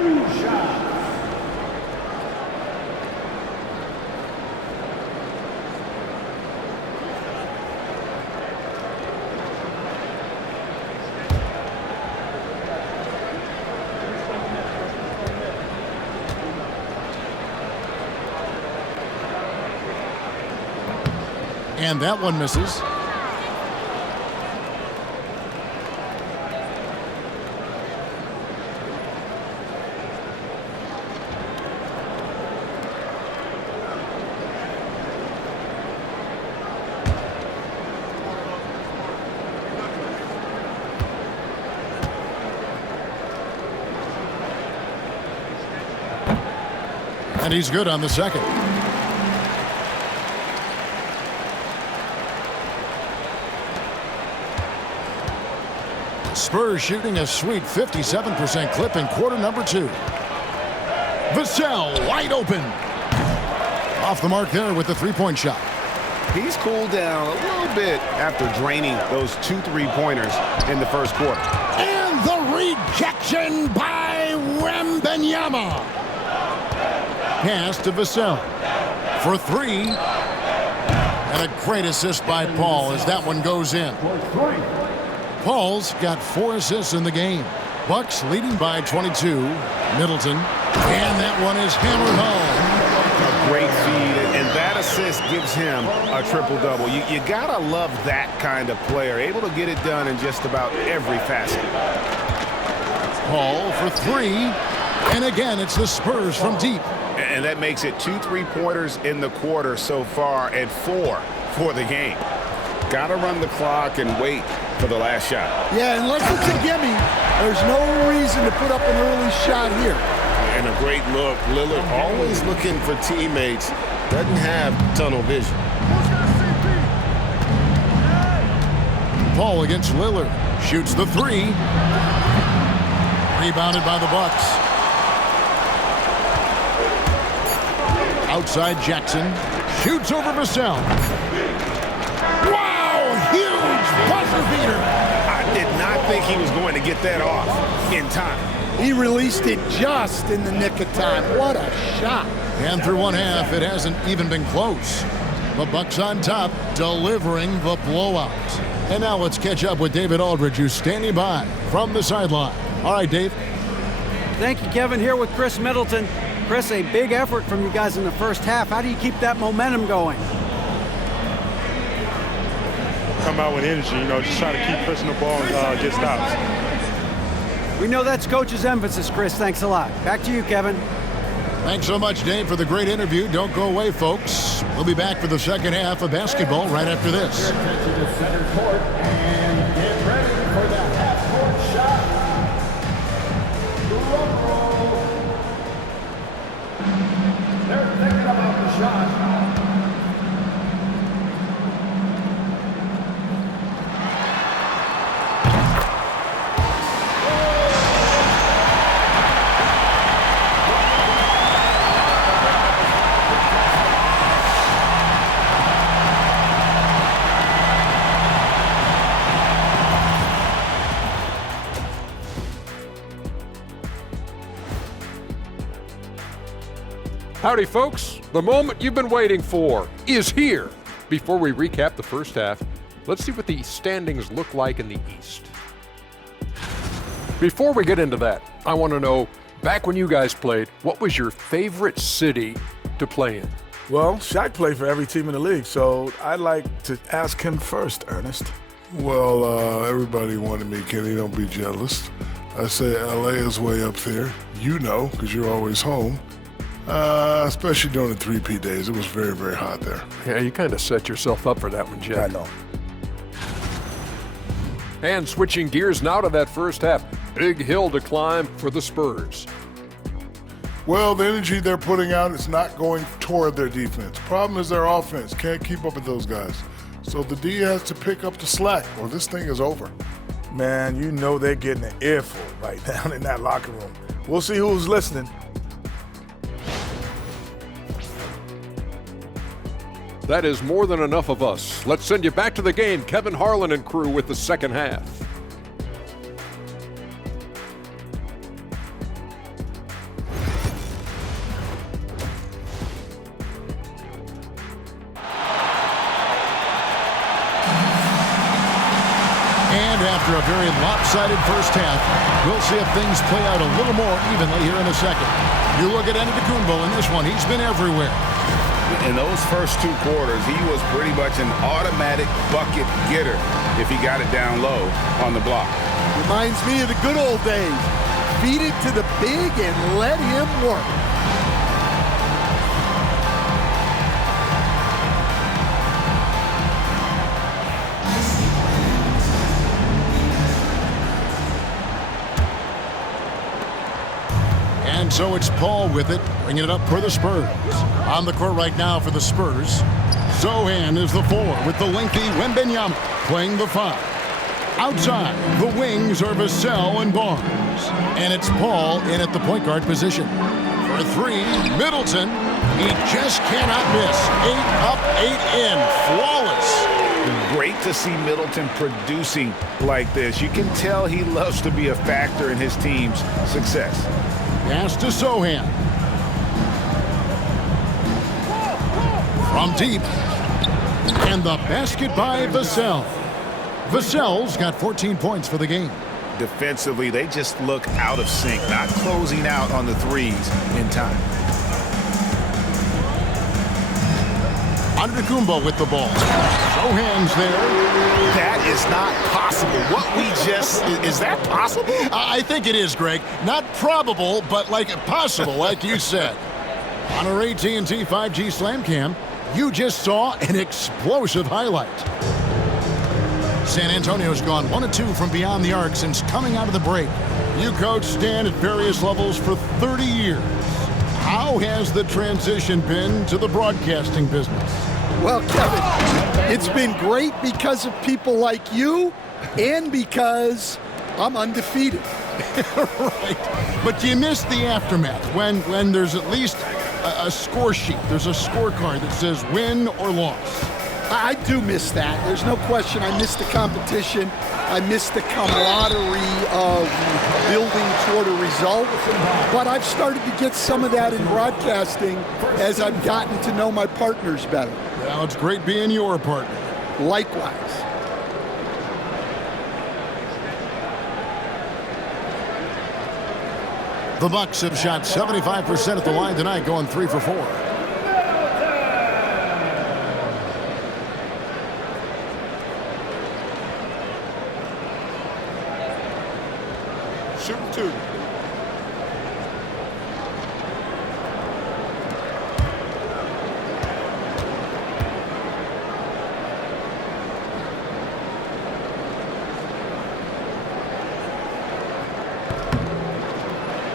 And that one misses. And he's good on the second. Spurs shooting a sweet 57% clip in quarter number 2. Vassell wide open. Off the mark there with the three-point shot. He's cooled down a little bit after draining those 2 3-pointers in the first quarter. And the rejection by Wembanyama. Pass to Vassell for 3. And a great assist by Paul as that one goes in. Paul's got 4 assists in the game. Bucks leading by 22. Middleton. And that one is hammered home. A great feed, and that assist gives him a triple-double. You gotta love that kind of player, able to get it done in just about every facet. Paul for 3. And again, it's the Spurs from deep. And that makes it 2 3-pointers in the quarter so far and 4 for the game. Gotta run the clock and wait for the last shot. Yeah, unless it's a gimme, there's no reason to put up an early shot here. And a great look. Lillard always looking for teammates. Doesn't have tunnel vision. Paul against Lillard. Shoots the 3. Rebounded by the Bucks. Outside Jackson. Shoots over Vassell. Wow! Huge buzzer beater. I did not think he was going to get that off in time. He released it just in the nick of time. What a shot. And through one half, it hasn't even been close. The Bucks on top, delivering the blowout. And now let's catch up with David Aldridge, who's standing by from the sideline. All right, Dave. Thank you, Kevin. Here with Chris Middleton. Chris, a big effort from you guys in the first half. How do you keep that momentum going? Come out with energy, just try to keep pushing the ball and get stops. We know that's Coach's emphasis, Chris. Thanks a lot. Back to you, Kevin. Thanks so much, Dave, for the great interview. Don't go away, folks. We'll be back for the second half of basketball right after this. To the center court and get ready for the half-court shot. Drum roll. They're thinking about the shot. Howdy, folks. The moment you've been waiting for is here. Before we recap the first half, let's see what the standings look like in the East. Before we get into that, I want to know, back when you guys played, what was your favorite city to play in? Well, Shaq played for every team in the league, so I'd like to ask him first, Ernest. Well, everybody wanted me, Kenny. Don't be jealous. I say LA is way up there. You know, because you're always home. Especially during the 3P days. It was very, very hot there. Yeah, you kind of set yourself up for that one, Jeff. I know. And switching gears now to that first half. Big hill to climb for the Spurs. Well, the energy they're putting out is not going toward their defense. Problem is their offense. Can't keep up with those guys. So the D has to pick up the slack or this thing is over. Man, you know they're getting an earful right now in that locker room. We'll see who's listening. That is more than enough of us. Let's send you back to the game. Kevin Harlan and crew with the second half. And after a very lopsided first half, we'll see if things play out a little more evenly here in a second. You look at Antetokounmpo in this one. He's been everywhere. In those first 2 quarters, he was pretty much an automatic bucket getter if he got it down low on the block. Reminds me of the good old days. Feed it to the big and let him work. And so it's Paul with it, bringing it up for the Spurs. On the court right now for the Spurs, Zohan is the 4 with the lengthy Wembanyama playing the 5. Outside, the wings are Vassell and Barnes. And it's Paul in at the point guard position. For 3, Middleton. He just cannot miss. 8 up, 8 in. Flawless. Great to see Middleton producing like this. You can tell he loves to be a factor in his team's success. Pass to Zohan. From deep. And the basket by Vassell. Vassell's got 14 points for the game. Defensively, they just look out of sync, not closing out on the threes in time. Antetokounmpo with the ball. Zohan's there. That is not possible. Is that possible? I think it is, Greg. Not probable, but like possible, like you said. On our AT&T 5G Slam Cam, you just saw an explosive highlight. San Antonio's gone 1 of 2 from beyond the arc since coming out of the break. You coached Stan at various levels for 30 years. How has the transition been to the broadcasting business? Well, Kevin, it's been great because of people like you and because I'm undefeated. Right. But you missed the aftermath when there's at least a score sheet. There's a scorecard that says win or loss. I do miss that. There's no question. I miss the competition. I miss the camaraderie of building toward a result. But I've started to get some of that in broadcasting as I've gotten to know my partners better. Well, it's great being your partner. Likewise. The Bucks have shot 75% at the line tonight, going 3 for 4. Shoot 2.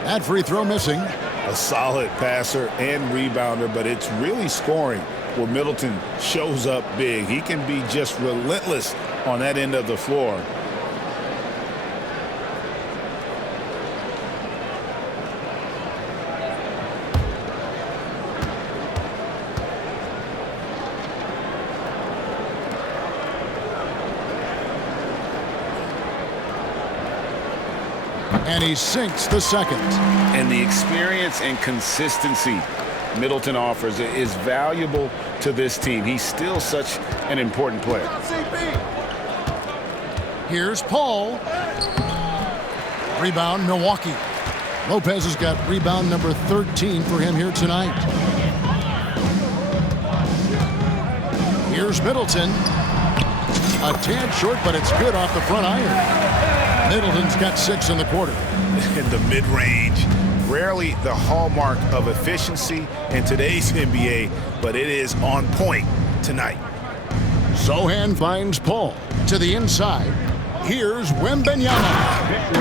That free throw missing. A solid passer and rebounder, but it's really scoring where Middleton shows up big. He can be just relentless on that end of the floor. And he sinks the second. And the experience and consistency Middleton offers is valuable to this team. He's still such an important player. Here's Paul. Rebound, Milwaukee. Lopez has got rebound number 13 for him here tonight. Here's Middleton. A tad short, but it's good off the front iron. Middleton's got 6 in the quarter. In the mid-range, rarely the hallmark of efficiency in today's NBA, but it is on point tonight. Zohan finds Paul to the inside. Here's Wembanyama.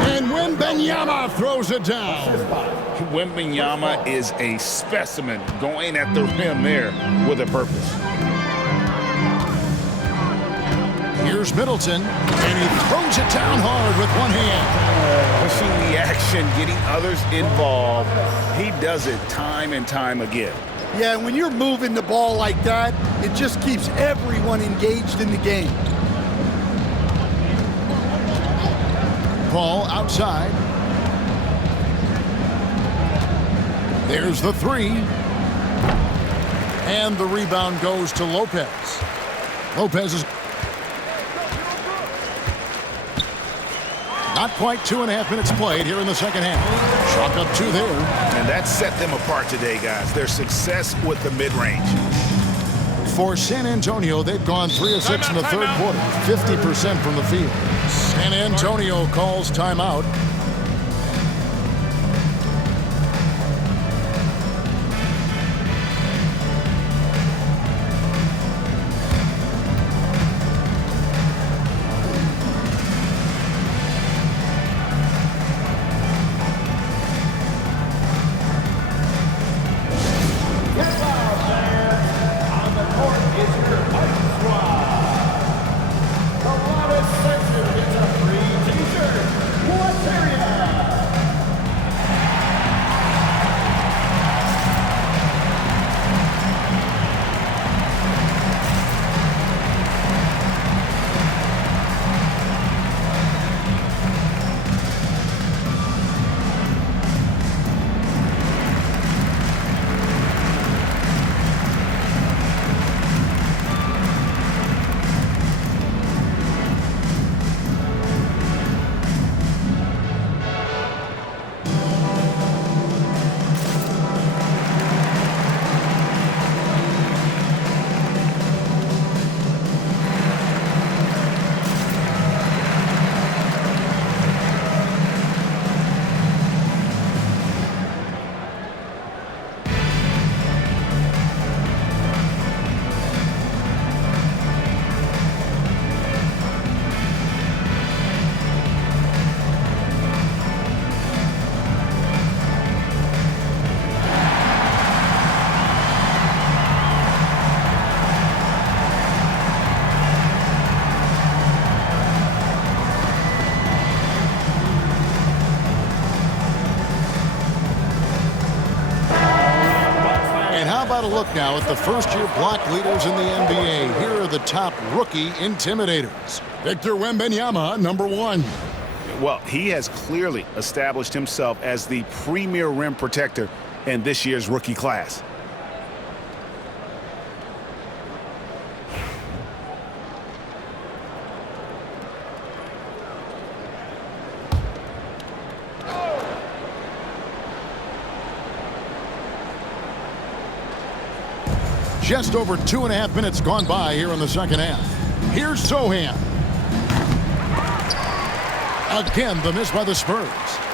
And Wembanyama throws it down. Wembanyama is a specimen going at the rim there with a purpose. Here's Middleton, and he throws it down hard with one hand. Pushing the action, getting others involved. He does it time and time again. Yeah, when you're moving the ball like that, it just keeps everyone engaged in the game. Paul outside. There's the 3. And the rebound goes to Lopez. Lopez is not quite 2.5 minutes played here in the second half. Chalk up 2 there. And that set them apart today, guys. Their success with the mid-range. For San Antonio, they've gone 3 of 6 in the third quarter, 50% from the field. San Antonio calls timeout. How about a look now at the first-year block leaders in the NBA? Here are the top rookie intimidators. Victor Wembanyama, number 1. Well, he has clearly established himself as the premier rim protector in this year's rookie class. Just over 2.5 minutes gone by here in the second half. Here's Sohan. Again, the miss by the Spurs.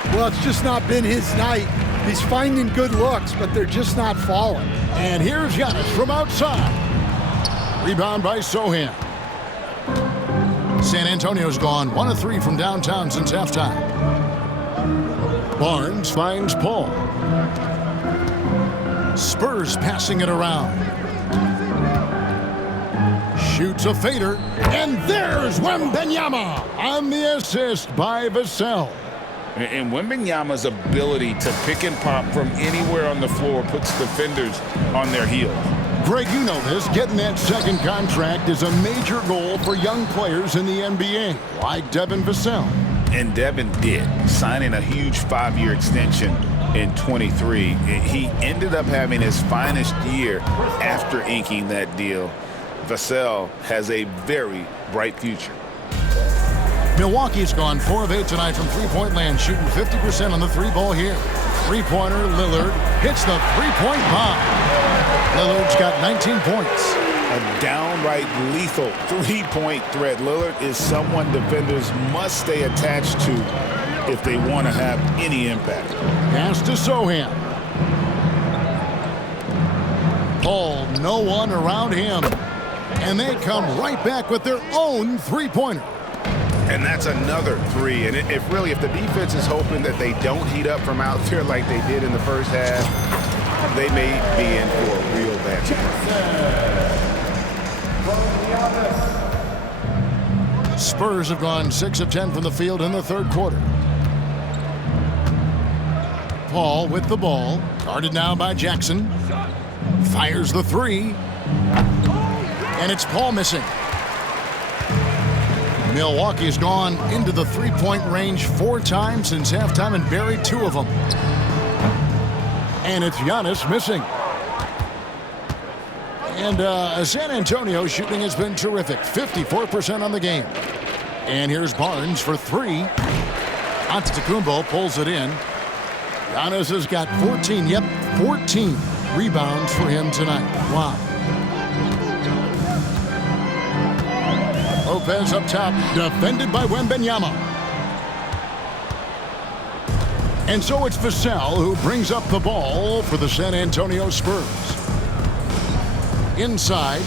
Well, it's just not been his night. He's finding good looks, but they're just not falling. And here's Giannis from outside. Rebound by Sohan. San Antonio's gone 1 of 3 from downtown since halftime. Barnes finds Paul. Spurs passing it around. Shoots a fader, and there's Wembanyama on the assist by Vassell. And Wembanyama's ability to pick and pop from anywhere on the floor puts defenders on their heels. Greg, you know this. Getting that second contract is a major goal for young players in the NBA, like Devin Vassell. And Devin did, signing a huge 5-year extension in 23. He ended up having his finest year after inking that deal. Vassell has a very bright future. Milwaukee's gone 4 of 8 tonight from three-point land, shooting 50% on the 3-ball here. Three-pointer, Lillard hits the three-point bomb. Lillard's got 19 points. A downright lethal three-point threat. Lillard is someone defenders must stay attached to if they want to have any impact. Pass to Sohan. Paul, no one around him. And they come right back with their own three-pointer. And that's another 3. And if the defense is hoping that they don't heat up from out there like they did in the first half, they may be in for a real bad time. Spurs have gone 6 of 10 from the field in the third quarter. Paul with the ball, guarded now by Jackson. Fires the 3. And it's Paul missing. Milwaukee's gone into the three-point range 4 times since halftime and buried 2 of them. And it's Giannis missing. And San Antonio shooting has been terrific, 54% on the game. And here's Barnes for 3. Antetokounmpo pulls it in. Giannis has got 14 rebounds for him tonight. Wow. Lopez up top, defended by Wembanyama. And so it's Vassell who brings up the ball for the San Antonio Spurs. Inside.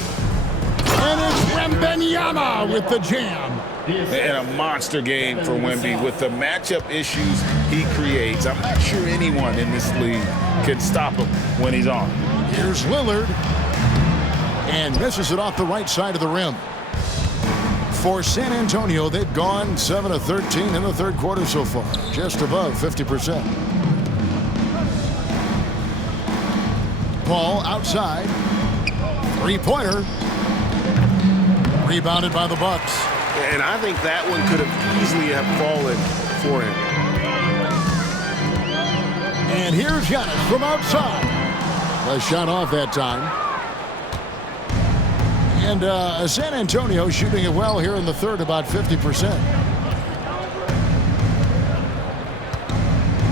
And it's Wembanyama with the jam. And a monster game for Wemby with the matchup issues he creates. I'm not sure anyone in this league can stop him when he's on. Here's Lillard. And misses it off the right side of the rim. For San Antonio, they've gone 7 of 13 in the third quarter so far, just above 50%. Paul outside. Three-pointer. Rebounded by the Bucks. And I think that one could have easily have fallen for him. And here's Giannis from outside. A shot off that time. And San Antonio shooting it well here in the third, about 50%.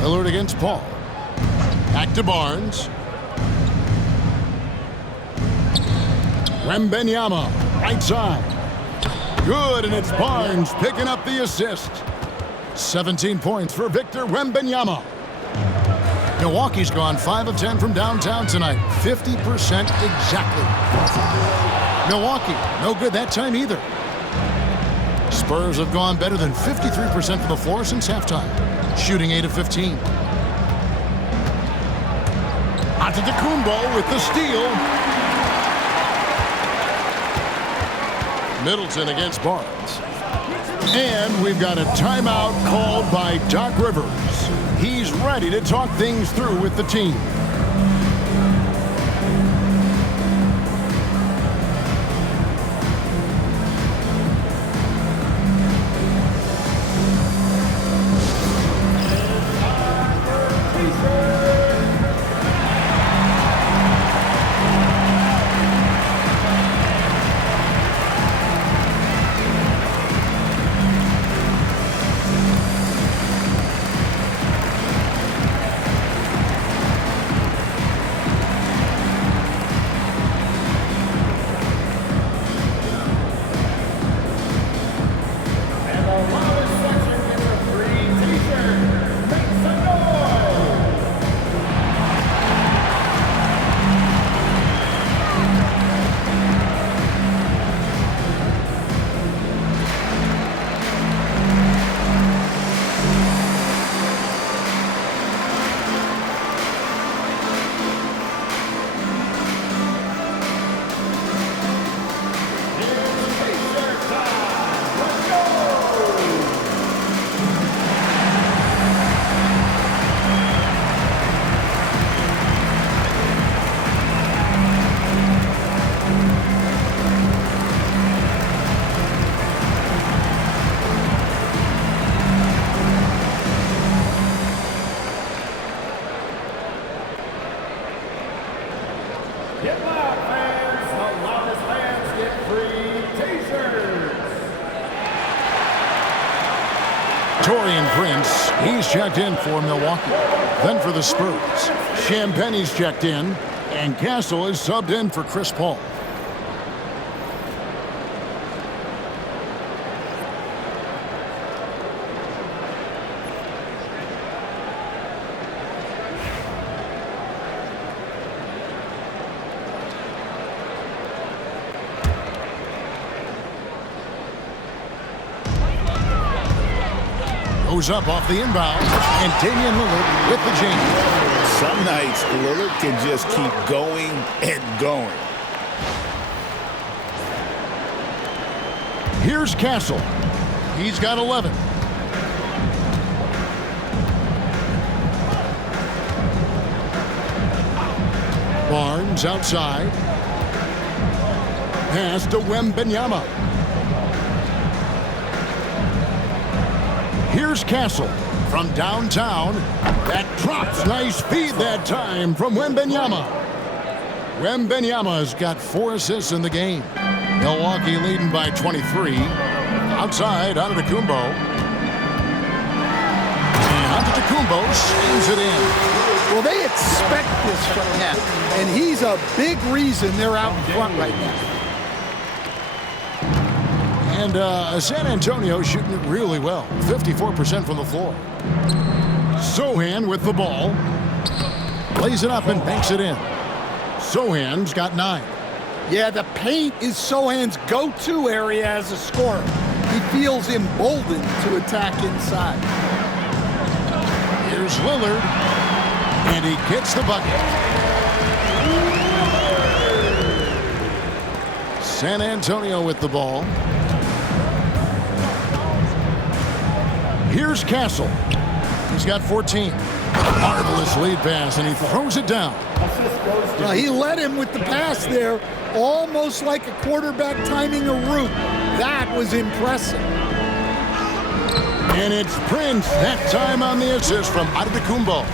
Lillard against Paul. Back to Barnes. Wembanyama, right side. Good, and it's Barnes picking up the assist. 17 points for Victor Wembanyama. Milwaukee's gone 5 of 10 from downtown tonight. 50% exactly. Milwaukee, no good that time either. Spurs have gone better than 53% from the floor since halftime, shooting 8 of 15. Antetokounmpo with the steal. Middleton against Barnes. And we've got a timeout called by Doc Rivers. He's ready to talk things through with the team. Taurean Prince, he's checked in for Milwaukee. Then for the Spurs, Champagne's checked in, and Castle is subbed in for Chris Paul. Goes up off the inbound, and Damian Lillard with the jam. Some nights, Lillard can just keep going and going. Here's Castle. He's got 11. Barnes outside. Pass to Wembanyama. Here's Castle from downtown. That drops. Nice feed that time from Wembanyama. Wembanyama's got 4 assists in the game. Milwaukee leading by 23. Outside, Antetokounmpo. And Antetokounmpo slings it in. Well, they expect this from him, and he's a big reason they're out in front right now. And San Antonio shooting it really well, 54% from the floor. Sohan with the ball. Lays it up and banks it in. Sohan's got 9. Yeah, the paint is Sohan's go-to area as a scorer. He feels emboldened to attack inside. Here's Lillard, and he gets the bucket. San Antonio with the ball. Here's Castle. He's got 14. Marvelous lead pass, and he throws it down. He led him with the pass there, almost like a quarterback timing a route. That was impressive. And it's Prince, that time on the assist from Antetokounmpo.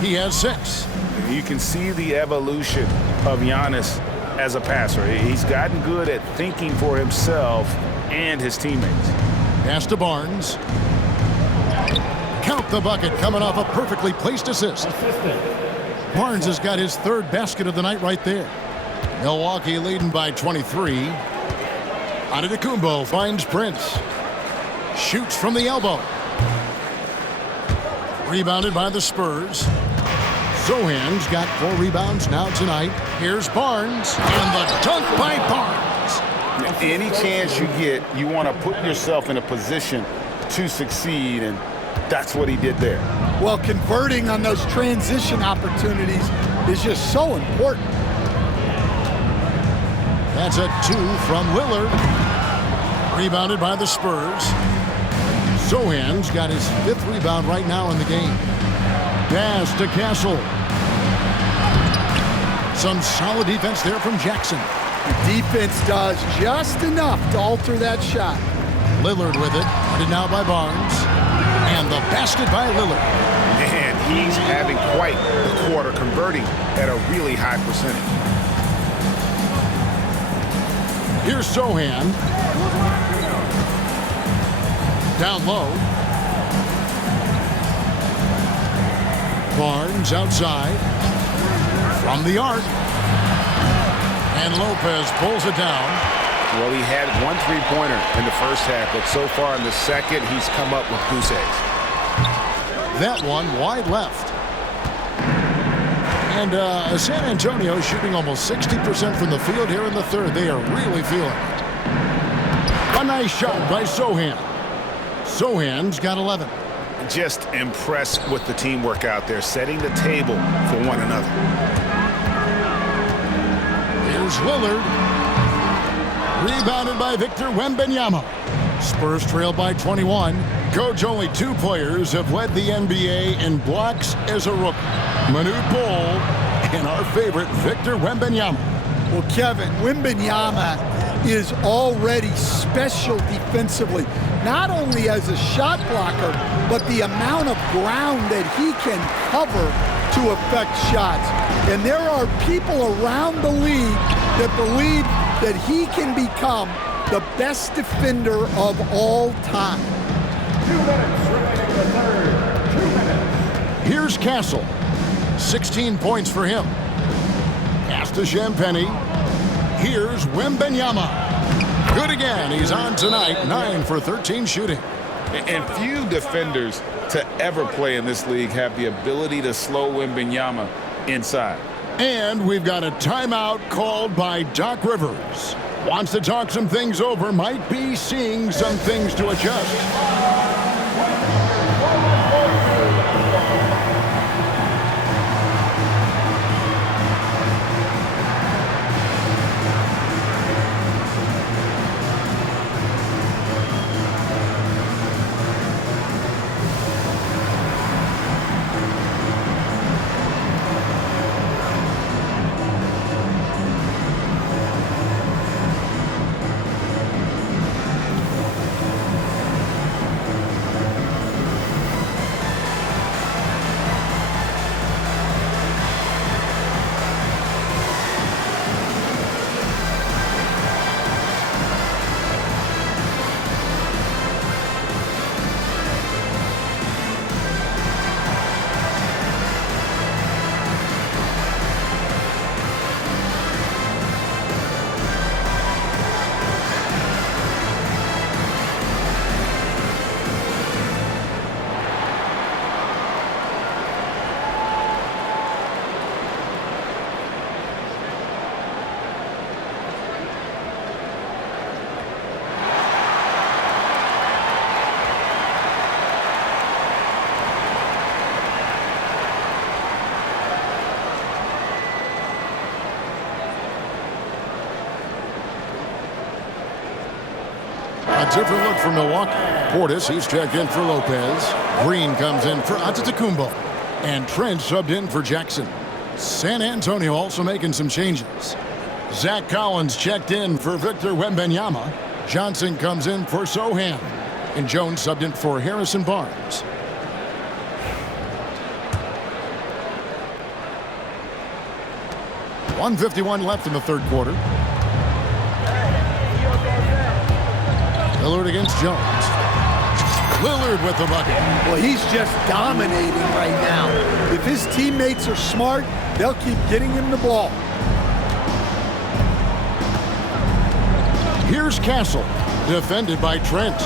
He has 6. You can see the evolution of Giannis as a passer. He's gotten good at thinking for himself and his teammates. Pass to Barnes. Count the bucket coming off a perfectly placed assist. Barnes has got his 3rd basket of the night right there. Milwaukee leading by 23. Antetokounmpo finds Prince. Shoots from the elbow. Rebounded by the Spurs. Sohan's got 4 rebounds now tonight. Here's Barnes, and the dunk by Barnes. Any chance you get, you want to put yourself in a position to succeed, and that's what he did there. Well, converting on those transition opportunities is just so important. That's a 2 from Lillard. Rebounded by the Spurs. Sohan's got his 5th rebound right now in the game. Pass to Castle. Some solid defense there from Jackson. The defense does just enough to alter that shot. Lillard with it. Guarded now by Barnes. And the basket by Lillard. And he's having quite the quarter, converting at a really high percentage. Here's Sohan. Down low. Barnes outside. From the arc. And Lopez pulls it down. Well, he had 1 3-pointer in the first half, but so far in the second, he's come up with goose eggs. That one wide left. And San Antonio shooting almost 60% from the field here in the 3rd. They are really feeling it. A nice shot by Sohan. Sohan's got 11. Just impressed with the teamwork out there, setting the table for one another. Here's Lillard. Rebounded by Victor Wembanyama. Spurs trail by 21. Coach, only 2 players have led the NBA in blocks as a rookie. Manute Bol and our favorite Victor Wembanyama. Well, Kevin, Wembanyama is already special defensively, not only as a shot blocker, but the amount of ground that he can cover to affect shots. And there are people around the league that believe that he can become the best defender of all time. 2 minutes remaining in the 3rd. 2 minutes. Here's Castle. 16 points for him. Pass to Champagny. Here's Wembanyama. Good again. He's on tonight. 9 for 13 shooting. And few defenders to ever play in this league have the ability to slow Wembanyama inside. And we've got a timeout called by Doc Rivers. Wants to talk some things over, might be seeing some things to adjust. A different look for Milwaukee. Portis, he's checked in for Lopez. Green comes in for Antetokounmpo. And Trent subbed in for Jackson. San Antonio also making some changes. Zach Collins checked in for Victor Wembanyama. Johnson comes in for Sohan. And Jones subbed in for Harrison Barnes. .151 left in the third quarter. Lillard against Jones. Lillard with the bucket. Well, he's just dominating right now. If his teammates are smart, they'll keep getting him the ball. Here's Castle, defended by Trent.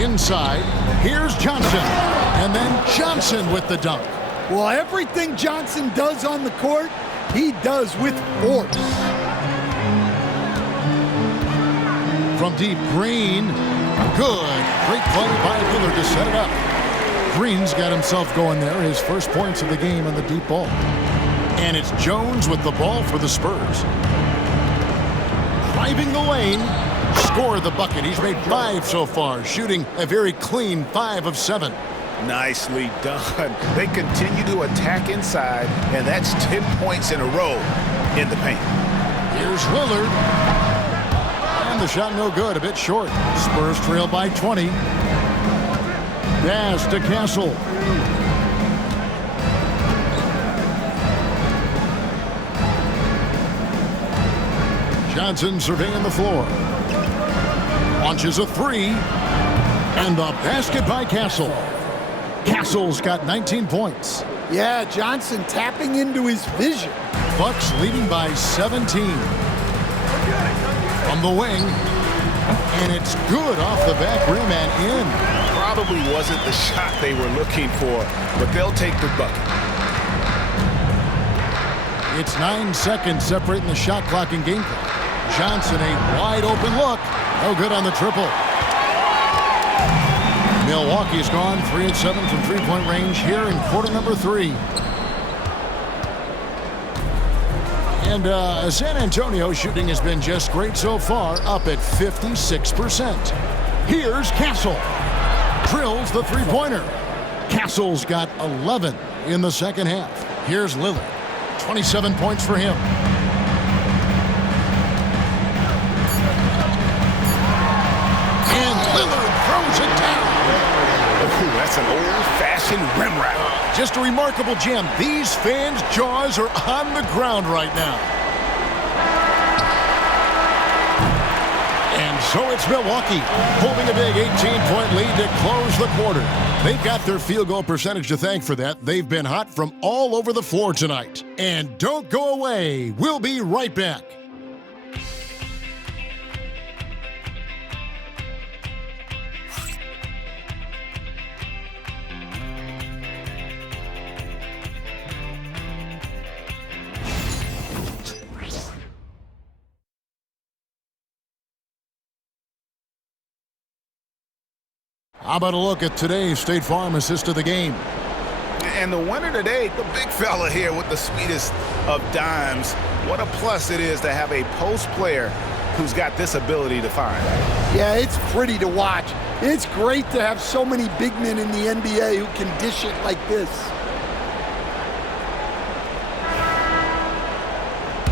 Inside, here's Johnson. And then Johnson with the dunk. Well, everything Johnson does on the court, he does with force. From deep, Green. Good. Great play by Lillard to set it up. Green's got himself going there. His first points of the game on the deep ball. And it's Jones with the ball for the Spurs. Driving the lane. Scored the bucket. He's made 5 so far, shooting a very clean 5 of 7. Nicely done. They continue to attack inside, and that's 10 points in a row in the paint. Here's Lillard. And the shot no good, a bit short. Spurs trail by 20. Pass to Castle. Johnson surveying the floor. Launches a 3. And the basket by Castle. Castle's got 19 points. Yeah, Johnson tapping into his vision. Bucks leading by 17. From the wing. And it's good off the back rim and in. Probably wasn't the shot they were looking for, but they'll take the bucket. It's 9 seconds separating the shot clock and game clock. Johnson, a wide open look. No good on the triple. Milwaukee's gone 3 of 7 from three-point range here in quarter number 3. And San Antonio shooting has been just great so far, up at 56%. Here's Castle. Drills the three-pointer. Castle's got 11 in the second half. Here's Lillard. 27 points for him. And Lillard throws it down. Ooh, that's an old-fashioned rim wrap. Just a remarkable jam. These fans' jaws are on the ground right now. And so it's Milwaukee holding a big 18-point lead to close the quarter. They've got their field goal percentage to thank for that. They've been hot from all over the floor tonight. And don't go away. We'll be right back. How about a look at today's State Farm assist of the game? And the winner today, the big fella here with the sweetest of dimes. What a plus it is to have a post player who's got this ability to find. Yeah, it's pretty to watch. It's great to have so many big men in the NBA who can dish it like this.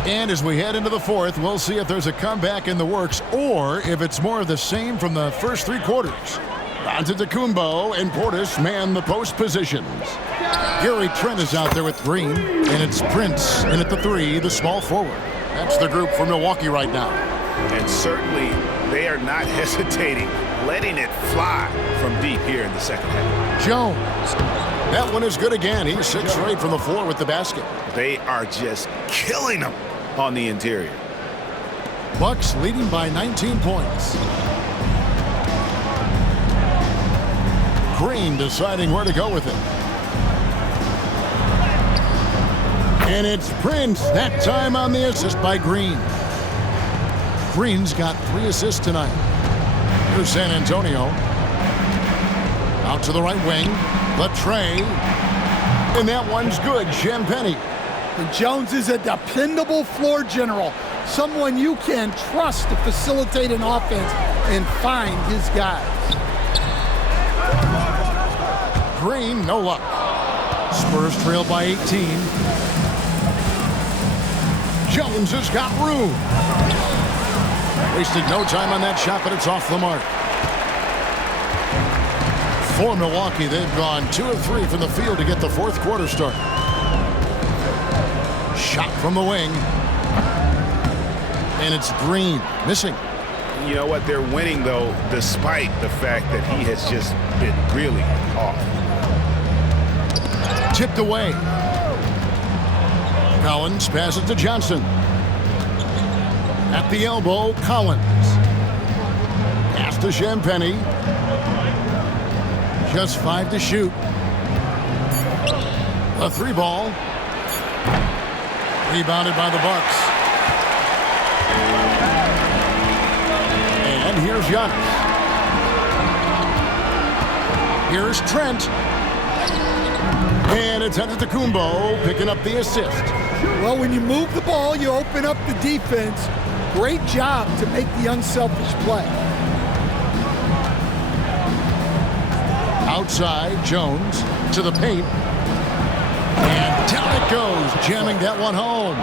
And as we head into the fourth, we'll see if there's a comeback in the works or if it's more of the same from the first 3 quarters. Antetokounmpo and Portis man the post positions. Gary Trent is out there with Green, and it's Prince in at the 3, the small forward. That's the group for Milwaukee right now. And certainly they are not hesitating, letting it fly from deep here in the second half. Jones. That one is good again. He's 6 straight from the floor with the basket. They are just killing them on the interior. Bucks leading by 19 points. Green deciding where to go with it. And it's Prince, that time on the assist by Green. Green's got 3 assists tonight. Here's San Antonio. Out to the right wing. Latre. And that one's good. Champagny. And Jones is a dependable floor general. someone you can trust to facilitate an offense and find his guys. Green, no luck. Spurs trail by 18. Jones has got room. Wasted no time on that shot, but it's off the mark. For Milwaukee, they've gone 2 of 3 from the field to get the fourth quarter start. Shot from the wing. And it's Green, missing. You know what? They're winning, though, despite the fact that he has just been really off. Tipped away. Collins passes to Johnson. At the elbow, Collins. Pass to Champagny. Just 5 to shoot. A 3-ball. Rebounded by the Bucks. And here's Giannis. Here's Trent. And it's Antetokounmpo picking up the assist. Well, when you move the ball, you open up the defense. Great job to make the unselfish play. Outside, Jones to the paint. And down it goes, jamming that one home.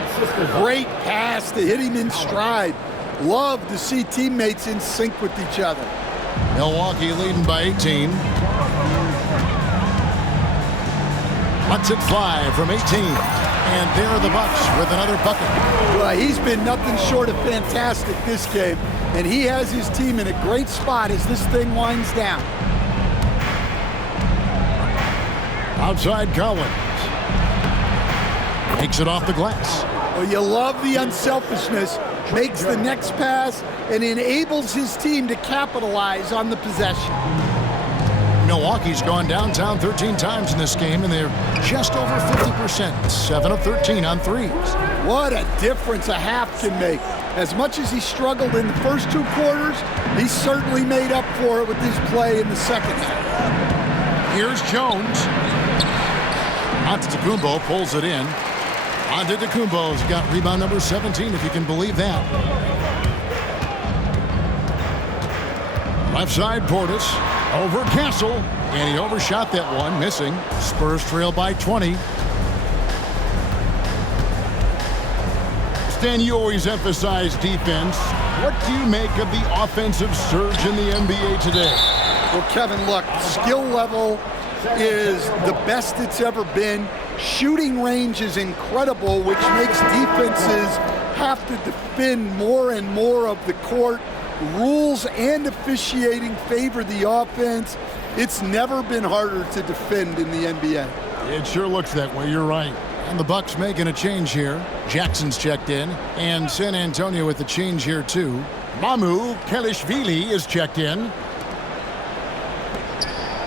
Great pass to hit him in stride. Love to see teammates in sync with each other. Milwaukee leading by 18. Lets it fly from 18. And there are the Bucks with another bucket. Well, he's been nothing short of fantastic this game. And he has his team in a great spot as this thing winds down. Outside Collins. Takes it off the glass. Well, you love the unselfishness. Makes the next pass and enables his team to capitalize on the possession. Milwaukee's gone downtown 13 times in this game, and they're just over 50%. 7 of 13 on threes. What a difference a half can make. As much as he struggled in the first 2 quarters, he certainly made up for it with his play in the second half. Here's Jones. Antetokounmpo pulls it in. Antetokounmpo's got rebound number 17, if you can believe that. Left side, Portis over Castle, and he overshot that one, missing. Spurs trail by 20. Stan, you always emphasize defense. What do you make of the offensive surge in the NBA today? Well, Kevin, look, skill level is the best it's ever been. Shooting range is incredible, which makes defenses have to defend more and more of the court. Rules and officiating favor the offense. It's never been harder to defend in the NBA. It sure looks that way, you're right. And the Bucks making a change here. Jackson's checked in, and San Antonio with the change here too. Mamu Kelishvili is checked in.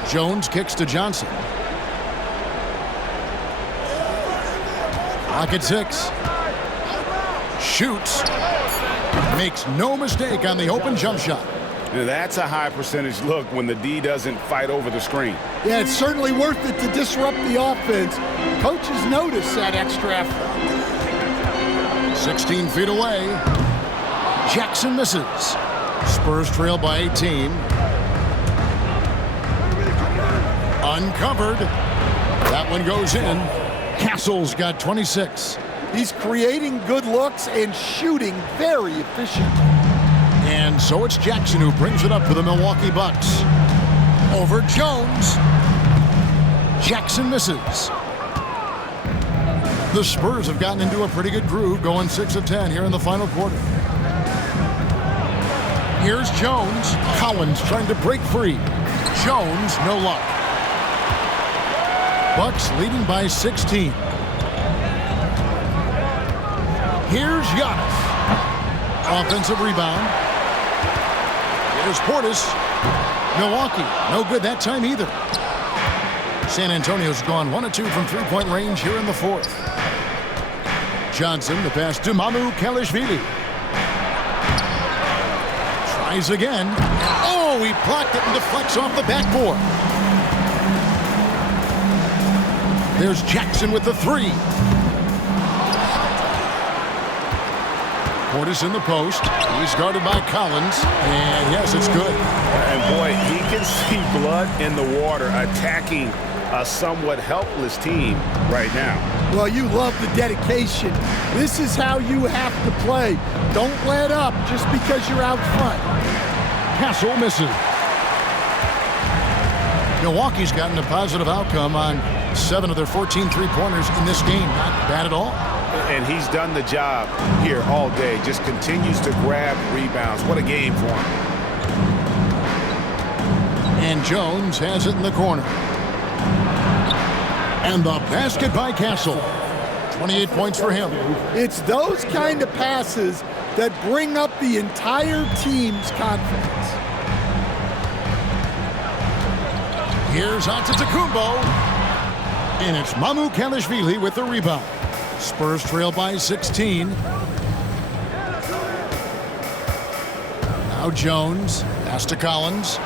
Jones kicks to Johnson. Clock at 6. Shoots. Makes no mistake on the open jump shot. Now that's a high percentage look when the D doesn't fight over the screen. Yeah, it's certainly worth it to disrupt the offense. Coaches notice that extra effort. 16 feet away. Jackson misses. Spurs trail by 18. Uncovered. That one goes in. Castle's got 26. He's creating good looks and shooting very efficient. And so it's Jackson who brings it up for the Milwaukee Bucks. Over Jones. Jackson misses. The Spurs have gotten into a pretty good groove, going 6 of 10 here in the final quarter. Here's Jones. Collins trying to break free. Jones, no luck. Bucks leading by 16. Here's Giannis. Offensive rebound. Here's Portis. Milwaukee, no good that time either. San Antonio's gone 1 of 2 from three-point range here in the fourth. Johnson, the pass to Mamu Kelishvili. Tries again. Oh, he blocked it and deflects off the backboard. There's Jackson with the 3. Portis in the post. He's guarded by Collins. And yes, it's good. And boy, he can see blood in the water attacking a somewhat helpless team right now. Well, you love the dedication. This is how you have to play. Don't let up just because you're out front. Castle misses. Milwaukee's gotten a positive outcome on 7 of their 14 three-pointers in this game. Not bad at all. And he's done the job here all day. Just continues to grab rebounds. What a game for him. And Jones has it in the corner. And the basket by Castle. 28 points for him. It's those kind of passes that bring up the entire team's confidence. Here's Antetokounmpo. And it's Mamu Kalishvili with the rebound. Spurs trail by 16. Now Jones. Pass to Collins.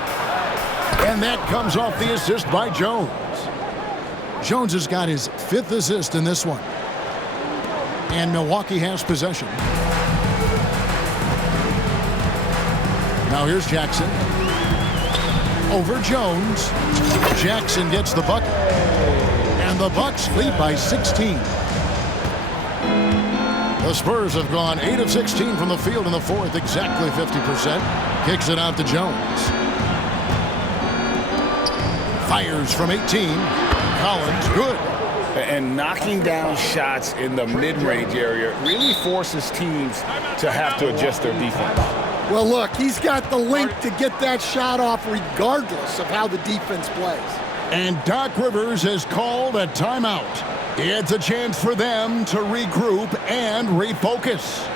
And that comes off the assist by Jones. Jones has got his 5th assist in this one. And Milwaukee has possession. Now here's Jackson. Over Jones. Jackson gets the bucket. And the Bucks lead by 16. The Spurs have gone 8 of 16 from the field in the fourth, exactly 50%. Kicks it out to Jones. Fires from 18. Collins, good. And knocking down shots in the mid-range area really forces teams to have to adjust their defense. Well, look, he's got the length to get that shot off regardless of how the defense plays. And Doc Rivers has called a timeout. It's a chance for them to regroup and refocus.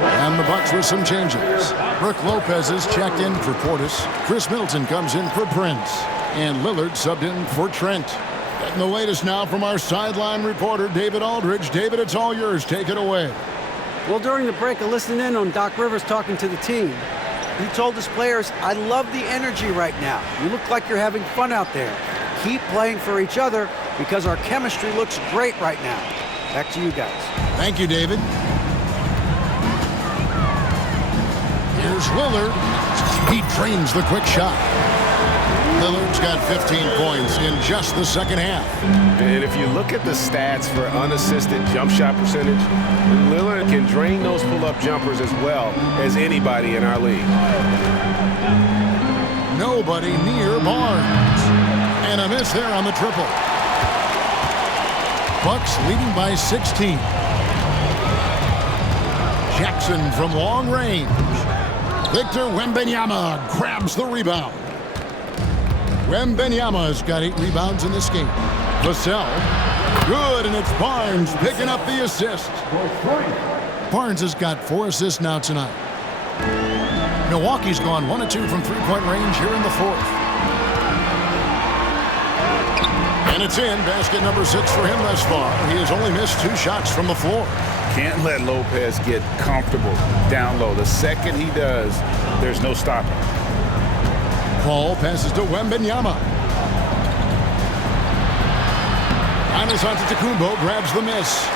And the Bucks with some changes. Brook Lopez is checked in for Portis. Chris Middleton comes in for Prince. And Lillard subbed in for Trent. Getting the latest now from our sideline reporter, David Aldridge. David, it's all yours. Take it away. Well, during the break, I listened in on Doc Rivers talking to the team. He told his players, I love the energy right now. You look like you're having fun out there. Keep playing for each other because our chemistry looks great right now. Back to you guys. Thank you, David. Here's Lillard. He drains the quick shot. Lillard's got 15 points in just the second half. And if you look at the stats for unassisted jump shot percentage, Lillard can drain those pull-up jumpers as well as anybody in our league. Nobody near Barnes. And a miss there on the triple. Bucks leading by 16. Jackson from long range. Victor Wembanyama grabs the rebound. Wembanyama's got 8 rebounds in this game. Vassell, good, and it's Barnes picking up the assist. Barnes has got 4 assists now tonight. Milwaukee's gone 1 of 2 from three-point range here in the fourth. And it's in. Basket number 6 for him thus far. He has only missed 2 shots from the floor. Can't let Lopez get comfortable down low. The second he does, there's no stopping. Paul passes to Wembanyama. Giannis Antetokounmpo grabs the miss.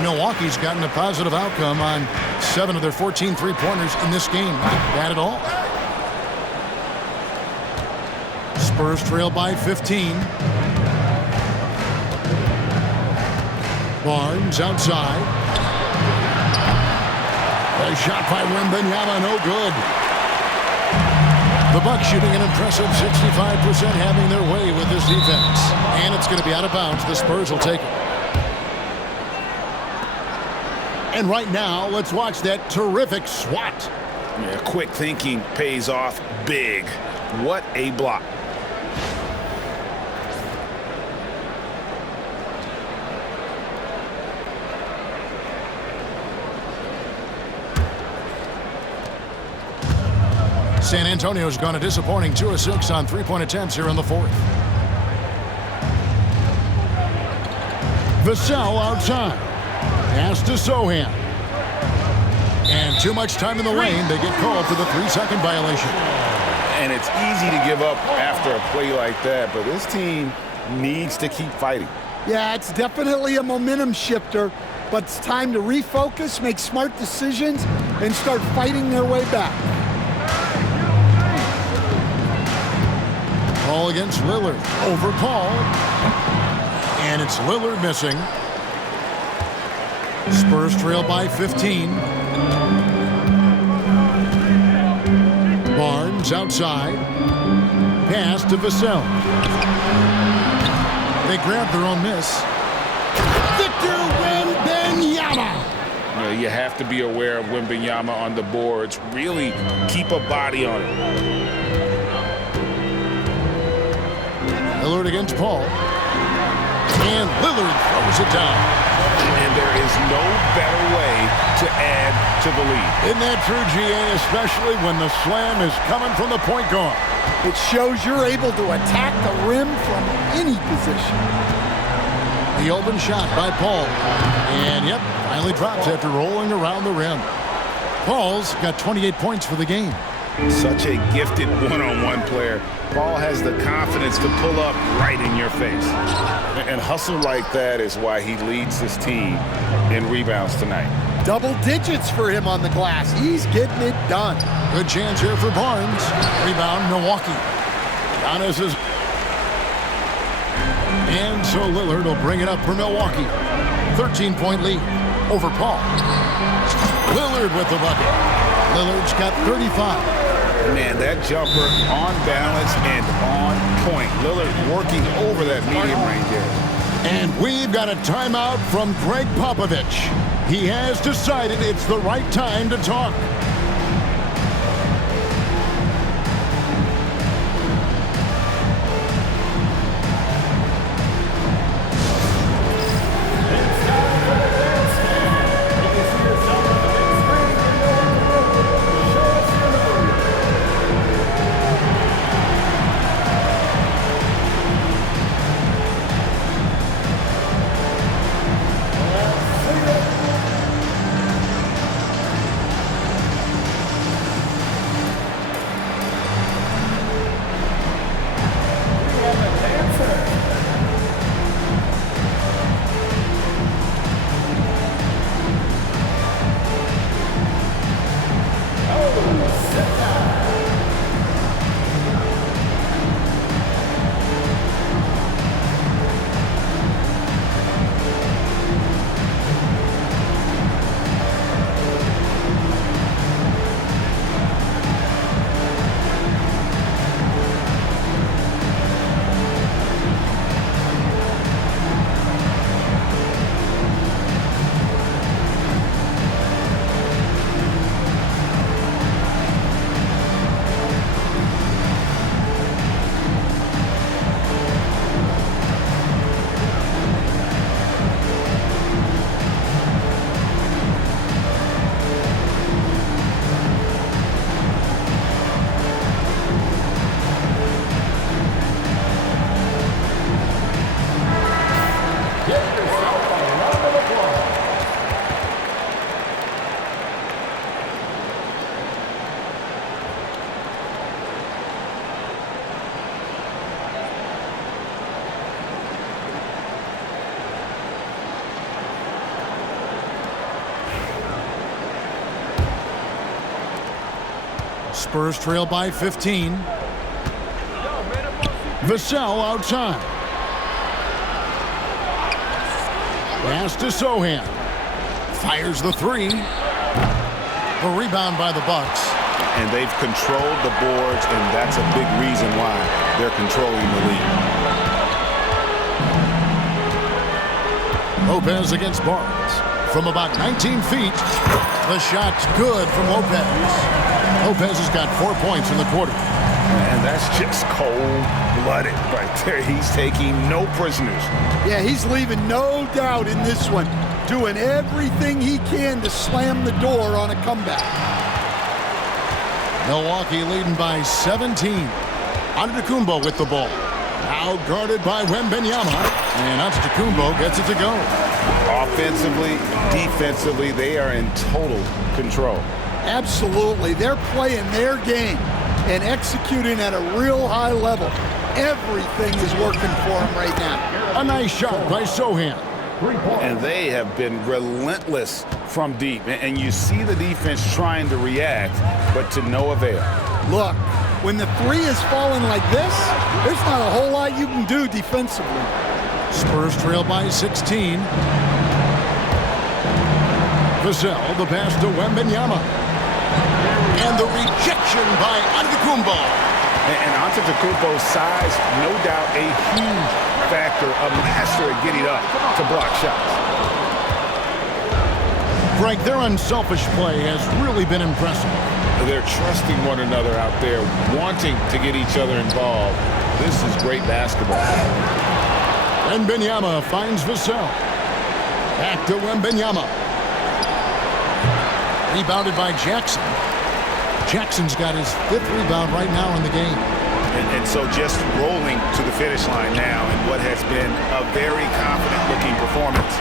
Milwaukee's gotten a positive outcome on 7 of their 14 three-pointers in this game. Not bad at all. Spurs trail by 15. Barnes outside. A shot by Wembanyama, no good. The Bucks shooting an impressive 65%, having their way with this defense. And it's going to be out of bounds. The Spurs will take it. And right now, let's watch that terrific swat. Yeah, quick thinking pays off big. What a block. San Antonio's gone a disappointing 2 of 6 on three-point attempts here in the fourth. Vassell outside. Pass to Sohan. And too much time in the lane. They get called for the 3-second violation. And it's easy to give up after a play like that, but this team needs to keep fighting. Yeah, it's definitely a momentum shifter, but it's time to refocus, make smart decisions, and start fighting their way back. Paul against Lillard. Over Paul. And it's Lillard missing. Spurs trail by 15. Barnes outside. Pass to Vassell. They grab their own miss. Victor Wembanyama. You have to be aware of Wembanyama on the boards. Really keep a body on it. Lillard against Paul. And Lillard throws it down. And there is no better way to add to the lead. Isn't that true, GA? Especially when the slam is coming from the point guard. It shows you're able to attack the rim from any position. The open shot by Paul. And, yep, finally drops after rolling around the rim. Paul's got 28 points for the game. Such a gifted one-on-one player. Paul has the confidence to pull up right in your face. And hustle like that is why he leads this team in rebounds tonight. Double digits for him on the glass. He's getting it done. Good chance here for Barnes. Rebound, Milwaukee. Giannis is... And so Lillard will bring it up for Milwaukee. 13-point lead over Paul. Lillard with the bucket. Lillard's got 35. Man, that jumper on balance and on point. Lillard working over that medium range there. And we've got a timeout from Greg Popovich. He has decided it's the right time to talk. Spurs trail by 15. Vassell outside. Pass to Sohan. Fires the three. The rebound by the Bucks. And they've controlled the boards, and that's a big reason why they're controlling the lead. Lopez against Barnes. From about 19 feet, the shot's good from Lopez. Lopez has got 4 points in the quarter. And that's just cold-blooded right there. He's taking no prisoners. Yeah, he's leaving no doubt in this one. Doing everything he can to slam the door on a comeback. Milwaukee leading by 17. Antetokounmpo with the ball. Now guarded by Wembanyama. And Antetokounmpo gets it to go. Offensively, defensively, they are in total control. Absolutely. They're playing their game and executing at a real high level. Everything is working for them right now. A nice shot by Sohan. And they have been relentless from deep. And you see the defense trying to react, but to no avail. Look, when the three is falling like this, there's not a whole lot you can do defensively. Spurs trail by 16. Vassell, the pass to Wembanyama. And the rejection by Antetokounmpo. And Antetokounmpo's size, no doubt a huge factor, a master at getting up to block shots. Greg, their unselfish play has really been impressive. They're trusting one another out there, wanting to get each other involved. This is great basketball. Wembanyama finds Vassell. Back to Wembanyama. Rebounded by Jackson. Jackson's got his 5th rebound right now in the game. And so just rolling to the finish line now in what has been a very confident-looking performance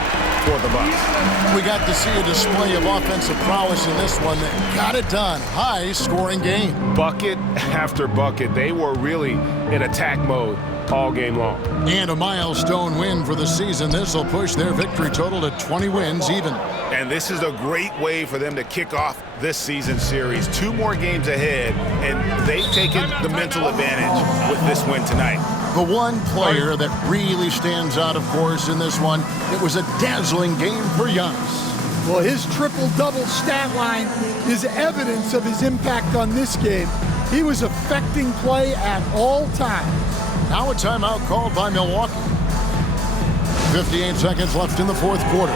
for the Bucks. We got to see a display of offensive prowess in this one that got it done. High-scoring game. Bucket after bucket. They were really in attack mode all game long. And a milestone win for the season. This will push their victory total to 20 wins even. And this is a great way for them to kick off this season series. 2 more games ahead, and they've taken the mental advantage with this win tonight. The one player that really stands out, of course, in this one, it was a dazzling game for Giannis. Well, his triple-double stat line is evidence of his impact on this game. He was affecting play at all times. Now a timeout called by Milwaukee. 58 seconds left in the 4th quarter.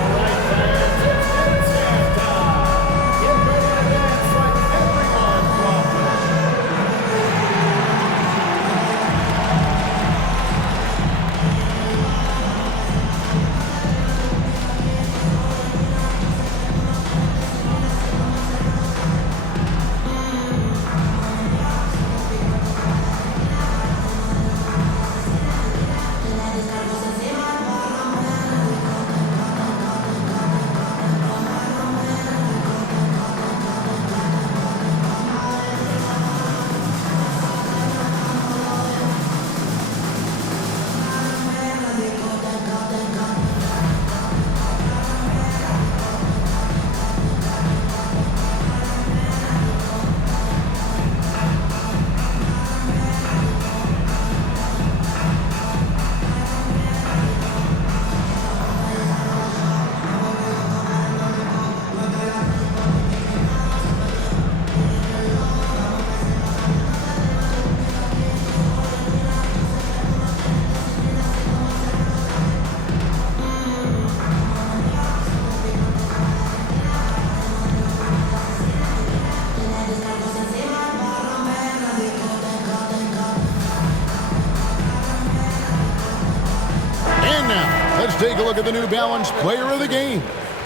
Let's take a look at the New Balance player of the game,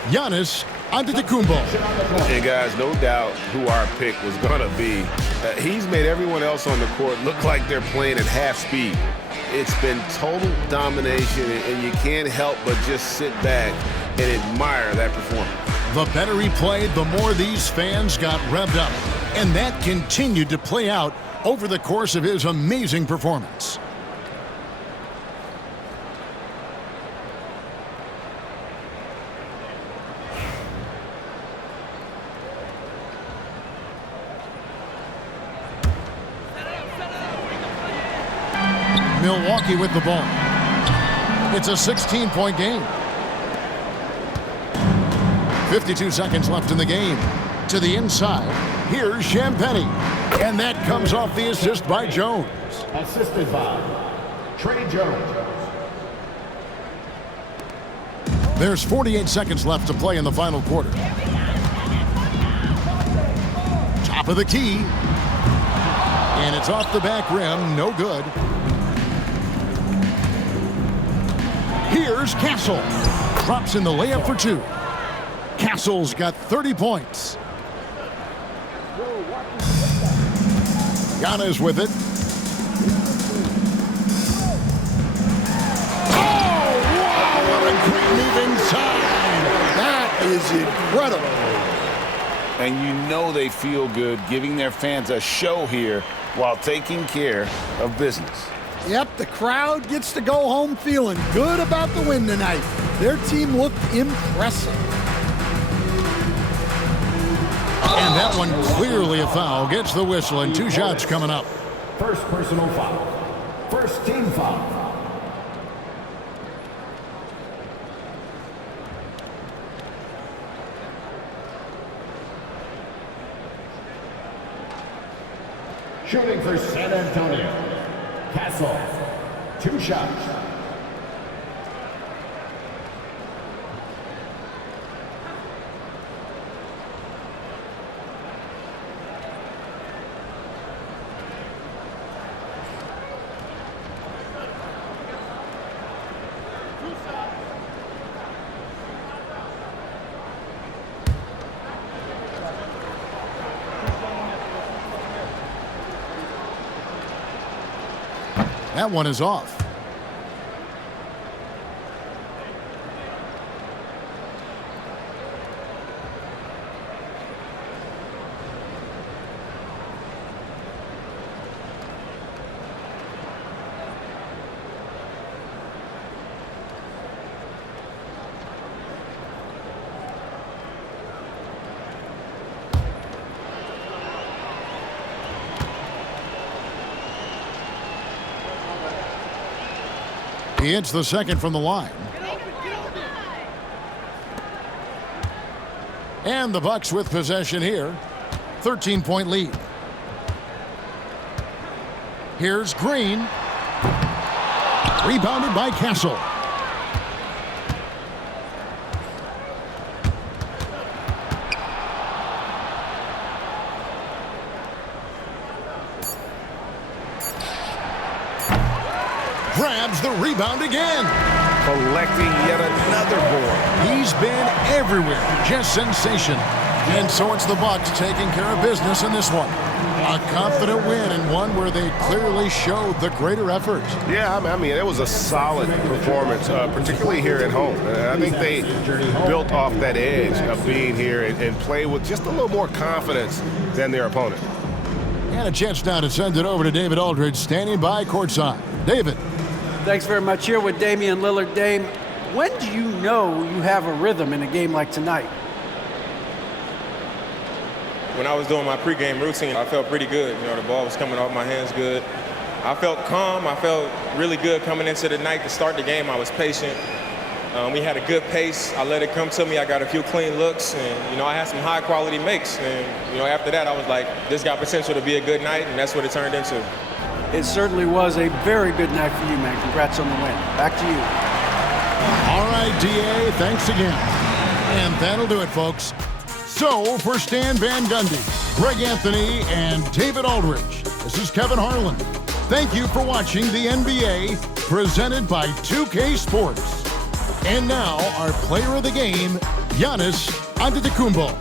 Giannis Antetokounmpo. And guys, no doubt who our pick was going to be. He's made everyone else on the court look like they're playing at half speed. It's been total domination, and you can't help but just sit back and admire that performance. The better he played, the more these fans got revved up. And that continued to play out over the course of his amazing performance. Milwaukee with the ball. It's a 16-point game. 52 seconds left in the game. To the inside, here's Champagnie. And that comes off the assist by Jones. Assisted by Trey Jones. There's 48 seconds left to play in the final quarter. Top of the key. And it's off the back rim. No good. Here's Castle. Drops in the layup for two. Castle's got 30 points. Giannis with it. Oh, wow, what a great move inside. That is incredible. And you know they feel good giving their fans a show here while taking care of business. Yep, the crowd gets to go home feeling good about the win tonight. Their team looked impressive. And that one clearly a foul. Gets the whistle and 2 shots coming up. First personal foul. First team foul. Shooting for San Antonio. Castle. 2 shots. That one is off. He hits the second from the line. And the Bucks with possession here. 13-point lead. Here's Green. Rebounded by Castle. Grabs the rebound again. Collecting yet another board. He's been everywhere. Just sensational. And so it's the Bucks taking care of business in this one. A confident win and one where they clearly showed the greater effort. Yeah, I mean, it was a solid performance, particularly here at home. I think they built off that edge of being here and play with just a little more confidence than their opponent. And a chance now to send it over to David Aldridge, standing by courtside. David. Thanks very much. Here with Damian Lillard. Dame, when do you know you have a rhythm in a game like tonight? When I was doing my pregame routine, I felt pretty good. You know, the ball was coming off my hands good. I felt calm. I felt really good coming into the night. To start the game, I was patient. We had a good pace. I let it come to me. I got a few clean looks, and, you know, I had some high-quality makes. And, you know, after that, I was like, this got potential to be a good night, and that's what it turned into. It certainly was a very good night for you, man. Congrats on the win. Back to you. All right, DA, thanks again. And that'll do it, folks. So, for Stan Van Gundy, Greg Anthony, and David Aldridge, this is Kevin Harlan. Thank you for watching the NBA, presented by 2K Sports. And now, our player of the game, Giannis Antetokounmpo.